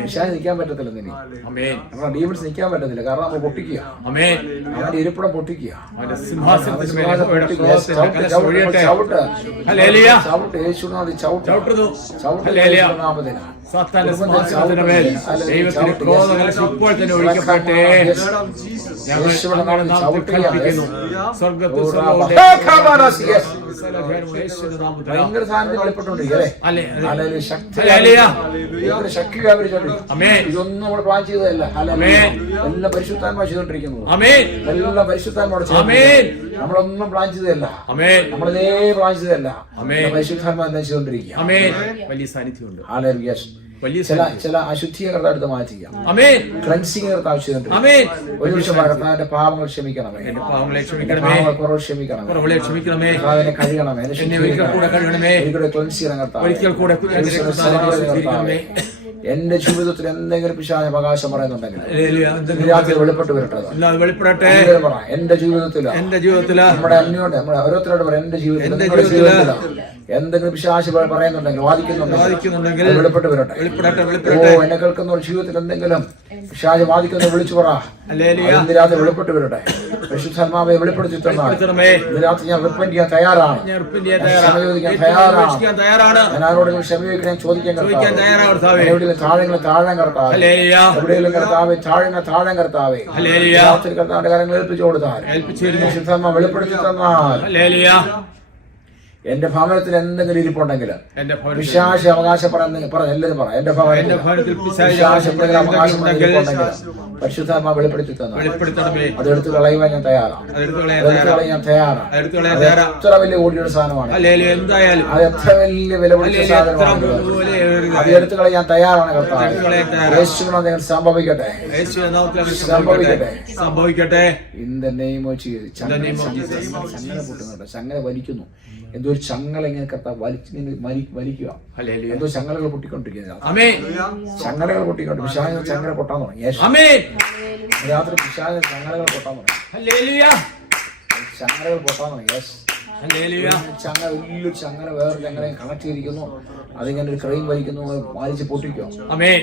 വിശാലം നിൽക്കാൻ പറ്റത്തില്ല. നിന്നെ ആമേൻ. നമ്മുടെ ഡീമൻസ് നിൽക്കാൻ പറ്റത്തില്ല. കാരണം നമ്മൾ പൊട്ടിക്കുക. ആമേൻ. അവന്റെ ഇരിപ്പിടം പൊട്ടിക്കുക. അവന്റെ സിംഹാസനത്തിന് മേൽ ചവിട്ട്. യഹോവയുടെ ക്രോധത്തിന്റെ കലശം ഒഴിയട്ടെ. ഹല്ലേലൂയ. ചവിട്ട്. യേശുനാമത്തിൽ ചവിട്ട്. ചവിട്ടുന്നു. ചവിട്ട്. ഹല്ലേലൂയ. യേശുനാമത്തിനാ. സാത്താന്റെ സിംഹാസനത്തിന് മേൽ ദൈവത്തിന്റെ ക്രോധകലശം ഇപ്പോൾ തന്നെ ഒഴിക്കപ്പെട്ടെ. ഞങ്ങൾ അങ്ങയുടെ നാമത്തിൽ കൽപ്പിക്കുന്നു. സ്വർഗ്ഗത്തിൽ സർവ്വവും യേശുവിന്റെ നാമത്തിൽ. ഭയങ്കര സാധനത്തിൽ വെളിപ്പെട്ടുകൊണ്ടിരിക്കുകയല്ലേ? ഹല്ലേലൂയ. ശക്തി വ്യാപരിച്ചോണ്ടിരിക്കും. ആമേൻ. ഇതൊന്നും നമ്മൾ പ്ലാൻ ചെയ്തതല്ല. ആമേൻ. എല്ലാം പരിശുദ്ധാത്മാ ചെയ്തോണ്ടിരിക്കുന്നത്. ആമേൻ. എല്ലാം പരിശുദ്ധാത്മാவோട് ആമേൻ. നമ്മളൊന്നും പ്ലാൻ ചെയ്തതല്ല. ആമേൻ. നമ്മളതേ പ്ലാൻ ചെയ്തതല്ല. ആമേൻ. പരിശുദ്ധാത്മാ എന്താ ചെയ്തോണ്ടിരിക്കുക. ആമേൻ. വലിയ സാന്നിധ്യമുണ്ട്. ഹല്ലേലൂയ. വലിയ ചില അശുദ്ധീകരണത്തെ എടുത്ത് മാറ്റിക്കാം. ആമേൻ. ക്ലൻസിംഗ് ആവശ്യമുണ്ട്. ആമേൻ. ഒരു നിമിഷം കർത്താവിന്റെ പാപങ്ങൾ ക്ഷമിക്കണമേ. എന്റെ പാവങ്ങളെ ക്ഷമിക്കണമേ. പാപങ്ങൾ കുറവ് ക്ഷമിക്കണമേ. കുറവുകളെ ക്ഷമിക്കണമേ. കർത്താവിനെ കഴുകണമേ. എന്നെ ഒരിക്കൽ കൂടെ കഴുകണമേ. ഒരിക്കൽ കൂടെ ശുദ്ധീകരിക്കണമേ. എന്റെ ജീവിതത്തിൽ എന്തെങ്കിലും പിശാച് അവകാശം പറയുന്നുണ്ടെങ്കിൽ ഹല്ലേലൂയ. രാത്രി വെളിപ്പെട്ട് വരട്ടെ. എല്ലാം വെളിപ്പെടട്ടെ. എന്റെ ജീവിതത്തില് എന്റെ ജീവിതത്തില് നമ്മുടെ അന്യോട് നമ്മുടെ ഓരോരുത്തരോട് പറയാം. എന്റെ ജീവിതത്തിൽ എന്തെങ്കിലും പിശാച് പറയുന്നുണ്ടെങ്കിൽ വാദിക്കുന്നുണ്ടെങ്കിൽ അത് വെളിപ്പെട്ട് വരട്ടെ. ഓ, എന്നെ കേൾക്കുന്ന ജീവിതത്തിൽ എന്തെങ്കിലും പിശാച് വാദിക്കുന്ന വിളിച്ചു പറ. ഹല്ലേലൂയ. ഇന്ന് രാത്രി വെളിപ്പെട്ട് വരട്ടെ. പരിശുദ്ധാത്മാവെ വെളിപ്പെടുത്തി തന്നാൽ ഇന്ന് രാത്രി ഞാൻ റിപ്പന്റ് ചെയ്യാൻ തയ്യാറാണ്. ക്ഷമ തയ്യാറാണ്. ഞാൻ ആരോടെങ്കിലും ക്ഷമയോഗ്യം ചോദിക്കാൻ കർത്താവേ. എവിടെയെങ്കിലും താഴെ കർത്താവേ. എവിടെയെങ്കിലും കർത്താവേ താഴെ കർത്താവേ. രാത്രി കർത്താവിന്റെ കാര്യങ്ങൾ ഏൽപ്പിച്ചു കൊടുത്താൽ പരിശുദ്ധാത്മാ വെളിപ്പെടുത്തി തന്നാൽ എന്റെ ഭവനത്തിൽ എന്തെങ്കിലും ഇരിപ്പുണ്ടെങ്കിൽ പിശാച് അവകാശം പറഞ്ഞ എല്ലാവരും പറ. എന്റെ ഭവനത്തിൽ പിശാച് എന്തെങ്കിലും അവകാശം പരിശുദ്ധാത്മാ വെളിപ്പെടുത്തി തന്നാൽ അതെടുത്ത് കളയുവാൻ ഞാൻ തയ്യാറാണ്. ഞാൻ തയ്യാറാണ്. അത് എത്ര വലിയ ഓടിയുടെ സാധനമാണ്. അത് എത്ര വലിയ വില പിടിച്ച സാധനമാണ്. അത് എടുത്തു കളയാൻ തയ്യാറാണ് കർത്താവ്. യേശുവിനെ നിങ്ങൾ സംഭവിക്കട്ടെ. സംഭവിക്കട്ടെ. In the name of Jesus. ചങ്ങല പൊട്ടുന്നുണ്ട്. ചങ്ങല വലിക്കുന്നു. എന്തോ ഒരു ചങ്ങല ഇങ്ങനെ കർത്താവ് വലിക്കുക. എന്തോ ചങ്ങലകൾ പൊട്ടിക്കൊണ്ടിരിക്കുക. ചങ്ങലകൾ പൊട്ടിക്കൊണ്ട് പിശാചിന്റെ ചങ്ങല പൊട്ടാൻ തുടങ്ങി. രാത്രി പിശാചിന്റെ ചങ്ങലകൾ പൊട്ടാൻ തുടങ്ങി. ചങ്ങലകൾ പൊട്ടാൻ തുടങ്ങി. ചങ്ങല വലിയൊരു ചങ്ങല വേറൊരു ചങ്ങലയും കണക്ട് ചെയ്തിരിക്കുന്നു. അതിങ്ങനെ ഒരു ക്രെയിൻ വലിക്കുന്നു. വലിച്ച് പൊട്ടിക്കോ.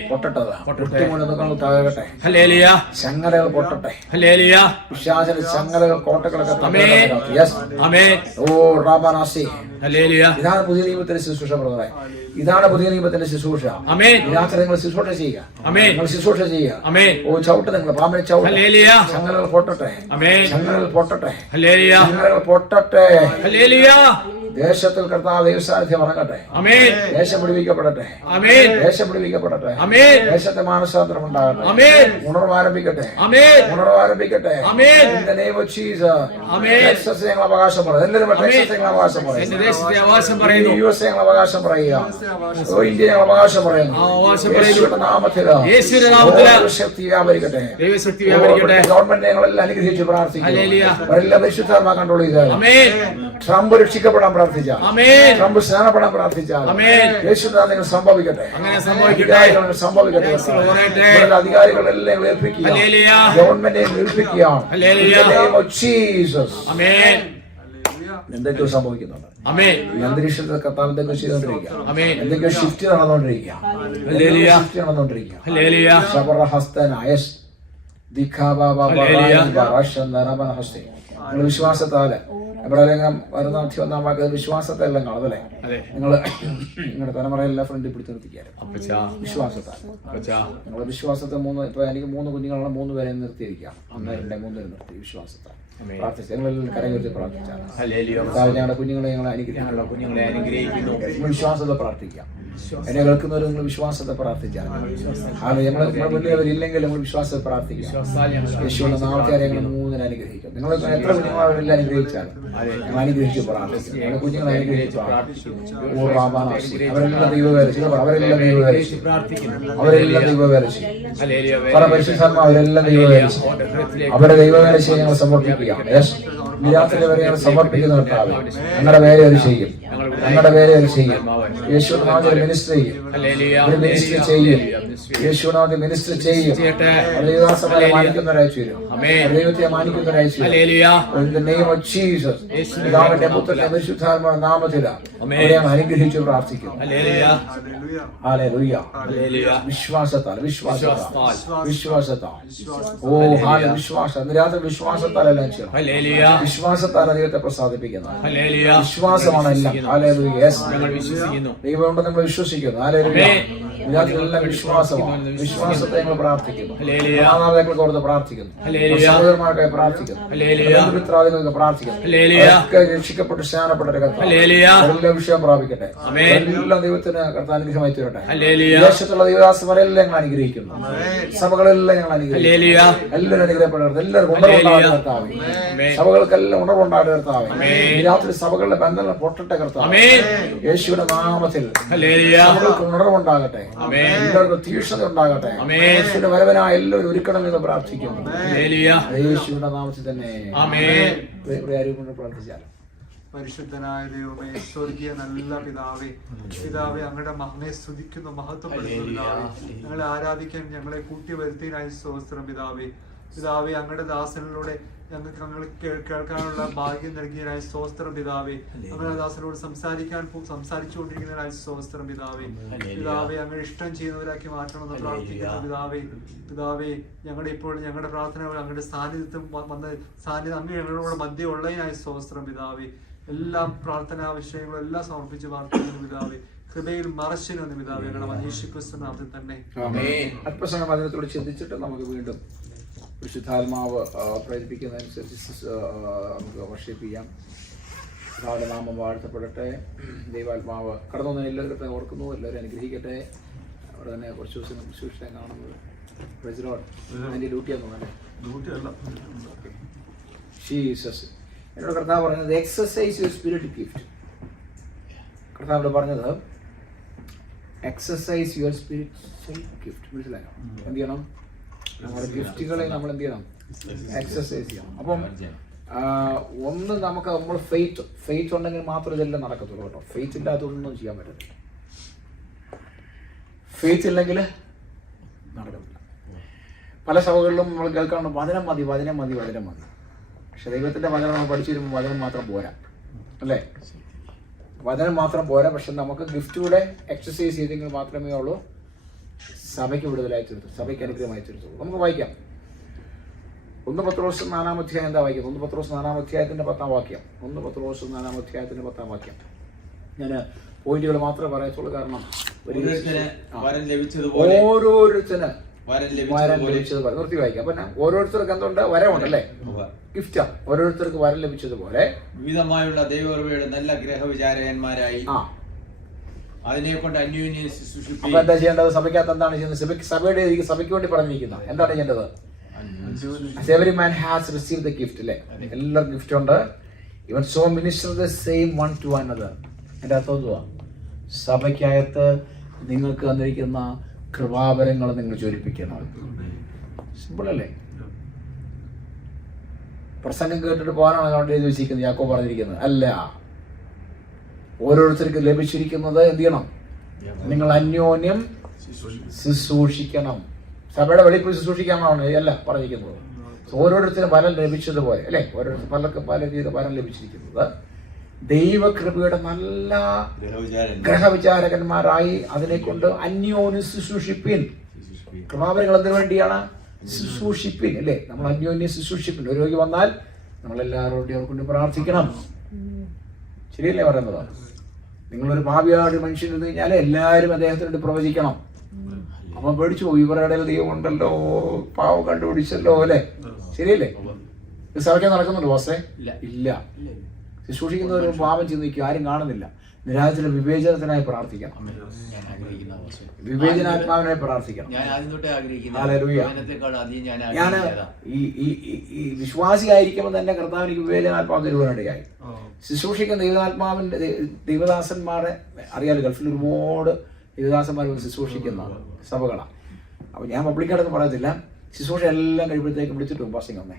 പൊട്ടട്ടത് തകരട്ടെ. ചങ്ങലകൾ പൊട്ടട്ടെ. പിശാചിന്റെ ചങ്ങലകൾ കോട്ടകളൊക്കെ ഇതാണ് പുതിയ നിയമത്തിന്റെ ശുശ്രൂഷ. ബ്രദറെ, ഇതാണ് പുതിയ നിയമത്തിന്റെ ശുശ്രൂഷ. രാത്രി നിങ്ങൾ ശുശ്രൂഷ ചെയ്യുക. നിങ്ങൾ ശുശ്രൂഷ ചെയ്യുക. ഓ, ചവിട്ട്. നിങ്ങൾ പാമ്പിനെ ചവിട്ട്. ചങ്ങലകൾ പൊട്ടട്ടെ. ചങ്ങലകൾ പൊട്ടട്ടെ. ചങ്ങലകൾ പൊട്ടട്ടെ. ദേശത്തിൽ കർത്താവ് ദൈവസാന്നിധ്യം ഇറങ്ങട്ടെ. ദേശം പിടിവിക്കപ്പെടട്ടെ. ദേശം പിടിവിക്കപ്പെടട്ടെ. ദേശത്തെ മാനസാന്തരം ഉണ്ടാകട്ടെ. ഉണർവ് ആരംഭിക്കട്ടെ. ഉണർവ് ഞങ്ങൾ അവകാശം പറയുക. എല്ലാവരും ഞങ്ങൾ അവകാശം പറയുക. യുഎസ് ഞങ്ങൾ അവകാശം പറയുക. ഇന്ത്യ ഞങ്ങൾ അവകാശം പറയുന്നു. നാമത്തിൽ ശക്തി വ്യാപരിക്കട്ടെ. ഗവൺമെന്റ് ഞങ്ങളെല്ലാം അനുഗ്രഹിച്ച് പ്രാർത്ഥിക്കുന്നു. അവരെല്ലാം പരിശുദ്ധാത്മാ കൺട്രോൾ ചെയ്താൽ ട്രംപ് രക്ഷിക്കപ്പെടാൻ പ്രാർത്ഥിച്ചാൽ, ട്രംപ് സ്നാനപ്പെടാൻ പ്രാർത്ഥിച്ചാൽ യേശുനാമത്തിൽ നിങ്ങൾ സംഭവിക്കട്ടെ. സംഭവിക്കട്ടെ. അധികാരികളെല്ലാം ഏൽപ്പിക്കുക. ഗവൺമെന്റിനെ ഏൽപ്പിക്കുകയാണ്. എന്തൊക്കെയോ സംഭവിക്കുന്നുണ്ട്. അന്തരീക്ഷത്തിൽ കർത്താവ് എന്തൊക്കെയോ ചെയ്തുകൊണ്ടിരിക്കുക. എന്തൊക്കെയോ ഷിഫ്റ്റ് നടന്നുകൊണ്ടിരിക്കുക. നിങ്ങൾ വിശ്വാസത്താല് എബ്രാഹിം 1:1 വാക്യം വിശ്വാസത്തെല്ലാം കാണുമല്ലേ? അതെ. നിങ്ങൾ നിങ്ങളുടെ തലമുറയെല്ലാം ഫ്രണ്ടിൽ പിടിച്ച് നിർത്തിക്കാറ് അപ്പച്ചാ വിശ്വാസത്താൽ. അപ്പച്ചാ നിങ്ങളുടെ വിശ്വാസത്തെ ഇപ്പൊ എനിക്ക് 3 കുഞ്ഞുങ്ങളാണ്, 3 പേരെ നിർത്തിയിരിക്കാം. 1, 2, 3 പേരെ നിർത്തി വിശ്വാസത്താൽ പ്രാർത്ഥിച്ചു. ഞങ്ങളെല്ലാം കരകയറ്റി പ്രാർത്ഥിച്ചാണ്. ഹല്ലേലൂയ. ഞങ്ങളുടെ കുഞ്ഞുങ്ങളെ ഞങ്ങൾ ഞങ്ങളുടെ കുഞ്ഞുങ്ങളെ അനുഗ്രഹിക്കുന്നു. നിങ്ങൾ വിശ്വാസത്തെ പ്രാർത്ഥിക്കാം. എന്നെ കേൾക്കുന്നവർ നിങ്ങൾ വിശ്വാസത്തെ പ്രാർത്ഥിക്കാം. ഞങ്ങൾ മുന്നിലവരില്ലെങ്കിൽ നമ്മൾ വിശ്വാസത്തെ പ്രാർത്ഥിക്കാം. യേശുവിന്റെ നാമത്തെ ഞങ്ങൾ 3 അനുഗ്രഹിക്കും. നിങ്ങൾ എത്ര കുഞ്ഞുങ്ങൾ അവരെല്ലാം അനുഗ്രഹിച്ചാലും ഞങ്ങൾ അനുഗ്രഹിച്ച് പ്രാർത്ഥിക്കും. ഞങ്ങളുടെ കുഞ്ഞുങ്ങളെ അനുഗ്രഹിച്ച് പ്രാർത്ഥിക്കും. അവരെല്ലാം ദൈവവേല ചെയ്യും. അവരെല്ലാം ദൈവവേല ചെയ്യും. അവരെല്ലാം ദൈവവേല ചെയ്യും. പല പരിശുദ്ധാത്മാ അവരെല്ലാം ദൈവവേല ചെയ്യും. അവരുടെ ദൈവവേല ചെയ്യാൻ ഞങ്ങൾ സമർപ്പിക്കുക. വിരാത്തിന്റെ വരെ ഞങ്ങൾ സമർപ്പിക്കുന്ന കർത്താവേ, ഞങ്ങളുടെ പേരെ അവർ ചെയ്യും. ഞങ്ങളുടെ പേരെ അവർ ചെയ്യും. യേശുനാഥ മിനിസ്റ്റർ ചെയ്യും. ഒരു മിനിസ്റ്റർ ചെയ്യും. യേശുനാഥ മിനിസ്റ്റർ ചെയ്യും. ദൈവദാസന്മാരെ മാനിക്കുന്നവരായി വരും. ദൈവത്തെ മാനിക്കുന്നവരായി പിതാവിന്റെ പുത്രന്റെ പരിശുദ്ധാത്മാവിന്റെ നാമത്തിൽ അവരെ ഞങ്ങൾ അനുഗ്രഹിച്ചു പ്രാർത്ഥിക്കുന്നു. ഹല്ലേലൂയ. വിശ്വാസത്താൽ വിശ്വാസത്താൽ വിശ്വാസത്താൽ ഓ ഹാല വിശ്വാസം നിരാത്ത വിശ്വാസത്താലെല്ലാം ചെയ്യണം. വിശ്വാസത്താൽ ദൈവത്തെ പ്രസാദിപ്പിക്കുന്നത് വിശ്വാസമാണ് എല്ലാം. ഹല്ലേലൂയ. യെസ്, ദൈവമുണ്ട് നമ്മൾ വിശ്വസിക്കുന്നു. ഹല്ലേലൂയ. ഇതിനകത്തെല്ലാം വിശ്വാസമാണ്. വിശ്വാസത്തെ ഞങ്ങൾ പ്രാർത്ഥിക്കുന്നു. മാതാപിതാക്കൾക്ക് ഓർത്ത് പ്രാർത്ഥിക്കുന്നു. സഹോദരന്മാർക്കായി പ്രാർത്ഥിക്കുന്നു. മിത്രാദികൾക്ക് പ്രാർത്ഥിക്കുന്നു. ഒക്കെ രക്ഷിക്കപ്പെട്ട് സ്നാനപ്പെട്ട കർത്താവ് എല്ലാ വിഷയം പ്രാപിക്കട്ടെ. എല്ലാം ദൈവത്തിന് കർത്താനുഗ്രഹമായി തീരട്ടെ. ദേശത്തുള്ള ദൈവദാസന്മാരെല്ലാം ഞങ്ങൾ അനുഗ്രഹിക്കുന്നു. സഭകളെല്ലാം ഞങ്ങൾ അനുഗ്രഹിക്കുന്നു. എല്ലാവരും അനുഗ്രഹപ്പെടരുത്. എല്ലാവരും ഉണർവുണ്ടാകുന്ന കർത്താവ്. സഭകൾക്കെല്ലാം ഉണർവുണ്ടാകുന്ന കർത്താവ്. രാത്രി സഭകളുടെ ബന്ധങ്ങൾ പൊട്ടട്ടെ കർത്താവ്. യേശുവിന്റെ നാമത്തിൽ സഭകൾക്ക് ഉണർവുണ്ടാകട്ടെ. എല്ലാവർക്കും തീക്ഷ്ണത ഉണ്ടാകട്ടെ. യേശുവിന്റെ വരവനായ എല്ലാവരും ഒരുക്കണം എന്ന് പ്രാർത്ഥിക്കുന്നു. യേശുവിന്റെ നാമത്തിൽ തന്നെ പ്രാർത്ഥിച്ചാൽ. പരിശുദ്ധനായ ദൈവമേ, സ്വർഗീയ നല്ല പിതാവേ, പിതാവേ അങ്ങയുടെ മഹനെ സ്തുതിക്കുന്നു, മഹത്വപ്പെടുത്തുന്നു പിതാവേ. ഞങ്ങളെ ആരാധിക്കാൻ ഞങ്ങളെ കൂട്ടി വരുത്തിയതിനായി സ്തോത്രം പിതാവേ. പിതാവേ അങ്ങയുടെ ദാസനിലൂടെ ഞങ്ങൾ കേൾക്കാനുള്ള ഭാഗ്യം നൽകിയതിനായി സ്തോത്രം പിതാവേ. അങ്ങയുടെ ദാസനോട് സംസാരിച്ചുകൊണ്ടിരിക്കുന്നതിനായി സ്തോത്രം പിതാവേ. പിതാവേ അങ്ങയുടെ ഇഷ്ടം ചെയ്യുന്നവരാക്കി മാറ്റണമെന്ന് പ്രാർത്ഥിക്കുന്നു പിതാവേ. പിതാവേ ഞങ്ങളുടെ ഇപ്പോൾ ഞങ്ങളുടെ പ്രാർത്ഥന അങ്ങയുടെ സാന്നിധ്യത്തിൽ വന്ന് അങ്ങ് ഞങ്ങളുടെ മധ്യ ഉള്ളതിനായി സ്തോത്രം പിതാവേ. എല്ലാ പ്രാർത്ഥനാ വിഷയങ്ങളും എല്ലാം സമർപ്പിച്ച് പ്രാർത്ഥിക്കുന്നു പിതാവേ. ഹൃദയിൽ മറച്ചിരുന്നു പിതാവേ. ഞങ്ങളുടെ യേശുക്രിസ്തു നാമത്തിൽ തന്നെ. അല്പസമയം അതിനത്തോട് ചിന്തിച്ചിട്ട് നമുക്ക് വീണ്ടും വിശുദ്ധാത്മാവ് പ്രേരിപ്പിക്കുന്നതനുസരിച്ച് നമുക്ക് വർഷിപ്പ് ചെയ്യാം. കർത്താവിന്റെ നാമം വാഴ്ത്തപ്പെടട്ടെ. ദൈവാത്മാവ് കടന്നു വന്ന എല്ലാവരും ഓർക്കുന്നു. എല്ലാവരും അനുഗ്രഹിക്കട്ടെ. അവിടെ തന്നെ കുറച്ച് ദിവസം ശുശ്രൂഷ കാണുന്നത് അതിൻ്റെ ഡ്യൂട്ടിയാന്ന് തോന്നുന്നല്ലേ? ജീസസ് എന്നോട് കർത്താവ് പറഞ്ഞത് എക്സസൈസ് യുവർ സ്പിരിറ്റ് ഗിഫ്റ്റ്. കർത്താവ് പറഞ്ഞത് എക്സസൈസ് യുവർ സ്പിരിച്വൽ ഗിഫ്റ്റ്. മനസ്സിലായോ? എന്ത് ചെയ്യണം? നമ്മുടെ ഗിഫ്റ്റുകളെ നമ്മൾ എന്ത് ചെയ്യണം? എക്സസൈസ് ചെയ്യണം. അപ്പം ഒന്ന് നമ്മൾ ഫെയ്ത്ത് ഉണ്ടെങ്കിൽ മാത്രമേ ഇതെല്ലാം നടക്കത്തുള്ളൂ കേട്ടോ. ഫെയ്ത്ത് ഇല്ലാത്തൊന്നും ചെയ്യാൻ പറ്റത്തില്ല. ഫെയ്ത്ത് ഇല്ലെങ്കിൽ നടക്കത്തില്ല. പല സഭകളിലും നമ്മൾ കേൾക്കാറുണ്ട് വചനം മതി. പക്ഷെ ദൈവത്തിന്റെ വചനം നമ്മൾ പഠിച്ചു വരുമ്പോൾ വചനം മാത്രം പോരാ, അല്ലേ? വചനം മാത്രം പോരാ. പക്ഷെ നമുക്ക് ഗിഫ്റ്റൂടെ എക്സസൈസ് ചെയ്തെങ്കിൽ മാത്രമേ ഉള്ളൂ സഭയ്ക്ക് വിടുതലായി തീർത്തു, സഭയ്ക്ക് അനുഗ്രഹമായി തീർത്തു. നമുക്ക് വായിക്കാം. 1 പത്രോസ് 4-ാം അധ്യായം എന്താ വായിക്കാം? 1 പത്രോസ് 4-ാം അധ്യായത്തിന്റെ 10-ാം വാക്യം. 1 പത്രോസ് 4-ാം അധ്യായത്തിന്റെ 10-ാം വാക്യം. ഞാൻ പോയിന്റുകൾ മാത്രമേ പറയത്തുള്ളൂ. കാരണം ഓരോരുത്തന് വരം ലഭിച്ചതുപോലെ നിർത്തി വായിക്കാം. അപ്പൊ ഓരോരുത്തർക്ക് എന്തുണ്ട്? വരമുണ്ടല്ലേ? ഗിഫ്റ്റാ. ഓരോരുത്തർക്ക് വരം ലഭിച്ചതുപോലെ വിധമായുള്ള ദൈവകൃപയുടെ നല്ല ഗ്രഹവിചാരകന്മാരായി അതിനെ കൊണ്ട് അന്യോന്യം ശുശ്രൂഷിപ്പിൻ. അപ്പൊ എന്താ ചെയ്യേണ്ടത്? സഭയ്ക്കകത്ത് എന്താണ് ചെയ്യുന്നത്? സഭയ്ക്ക് വേണ്ടി പറഞ്ഞിരിക്കുന്ന എന്താണ് ചെയ്യേണ്ടത്? Every man has received the gift, അല്ലേ? എല്ലാവർക്കും ഗിഫ്റ്റ് ഉണ്ട്. Even so minister the same one to another. എന്റെ അർത്ഥം എന്തുവാ? സഭയ്ക്കകത്ത് നിങ്ങൾക്ക് തന്നിരിക്കുന്ന കൃപാവരങ്ങൾ നിങ്ങൾ ജ്വലിപ്പിക്കണം. സിമ്പിൾ അല്ലേ? പ്രസംഗം കേട്ടിട്ട് പോകാനാണ് അവിടെ എഴുതി വെച്ചിരിക്കുന്നത്, യാക്കോബ് പറഞ്ഞിരിക്കുന്നത് അല്ല. ഓരോരുത്തർക്ക് ലഭിച്ചിരിക്കുന്നത് എന്ത് ചെയ്യണം? നിങ്ങൾ അന്യോന്യം ശുശ്രൂഷിക്കണം. സഭയുടെ വെളിപ്പിൽ ശുശ്രൂഷിക്കാനാണ് അല്ല പറഞ്ഞിരിക്കുന്നത്. ഓരോരുത്തരും വരം ലഭിച്ചതുപോലെ, അല്ലെ? ഓരോരുത്തർ പല രീതിയിൽ വരം ലഭിച്ചിരിക്കുന്നത് ദൈവകൃപയുടെ നല്ല ഗ്രഹവിചാരകന്മാരായി അതിനെ കൊണ്ട് അന്യോന്യം ശുശ്രൂഷിപ്പിൻ. കൃപാവരങ്ങൾ എന്തിനു വേണ്ടിയാണ്? ശുശ്രൂഷിപ്പിൻ, അല്ലേ? നമ്മൾ അന്യോന്യം ശുശ്രൂഷിപ്പിൻ. ഒരു രോഗി വന്നാൽ നമ്മളെല്ലാവരോടും അവർക്ക് വേണ്ടി പ്രാർത്ഥിക്കണം. ശരിയല്ലേ പറയുന്നത്? നിങ്ങളൊരു പാപിയായ മനുഷ്യൻ ഇരുന്ന് കഴിഞ്ഞാൽ എല്ലാവരും അദ്ദേഹത്തിന് വേണ്ടി പ്രവചിക്കണം. അപ്പം പേടിച്ചു പോകും, ഇവരുടെ ഇടയിൽ ദൈവം ഉണ്ടല്ലോ, പാവം കണ്ടുപിടിച്ചല്ലോ അല്ലേ? ശരിയല്ലേ? ഇത് സഭയ്ക്ക് നടക്കുന്നുണ്ട് ബോസേ? ഇല്ല. ശുശ്രൂഷിക്കുന്നവരും പാപം ചിന്തിക്കും, ആരും കാണുന്നില്ല. നിരാശയിലെ വിവേചനത്തിനായി പ്രാർത്ഥിക്കണം, വിവേചനാത്മാവിനായി പ്രാർത്ഥിക്കണം. ഞാൻ ഈ വിശ്വാസിയായിരിക്കുമ്പോൾ തന്നെ കർത്താവിന് വിവേചനാത്മാവ് തരുവാനിടയായി. ശുശ്രൂഷിക്കുന്ന ദൈവദാസന്മാരെ അറിയാലോ, ഗൾഫിൽ ഒരുപാട് ദൈവദാസന്മാർ ശുശ്രൂഷിക്കുന്ന സഭകളാണ്. അപ്പോൾ ഞാൻ പബ്ലിക്കായിട്ടൊന്നും പറയത്തില്ല, ശുശ്രൂഷ എല്ലാം കഴിയുമ്പോഴത്തേക്കും വിളിച്ചിട്ട് പോകും പാസിങ് അമ്മേ.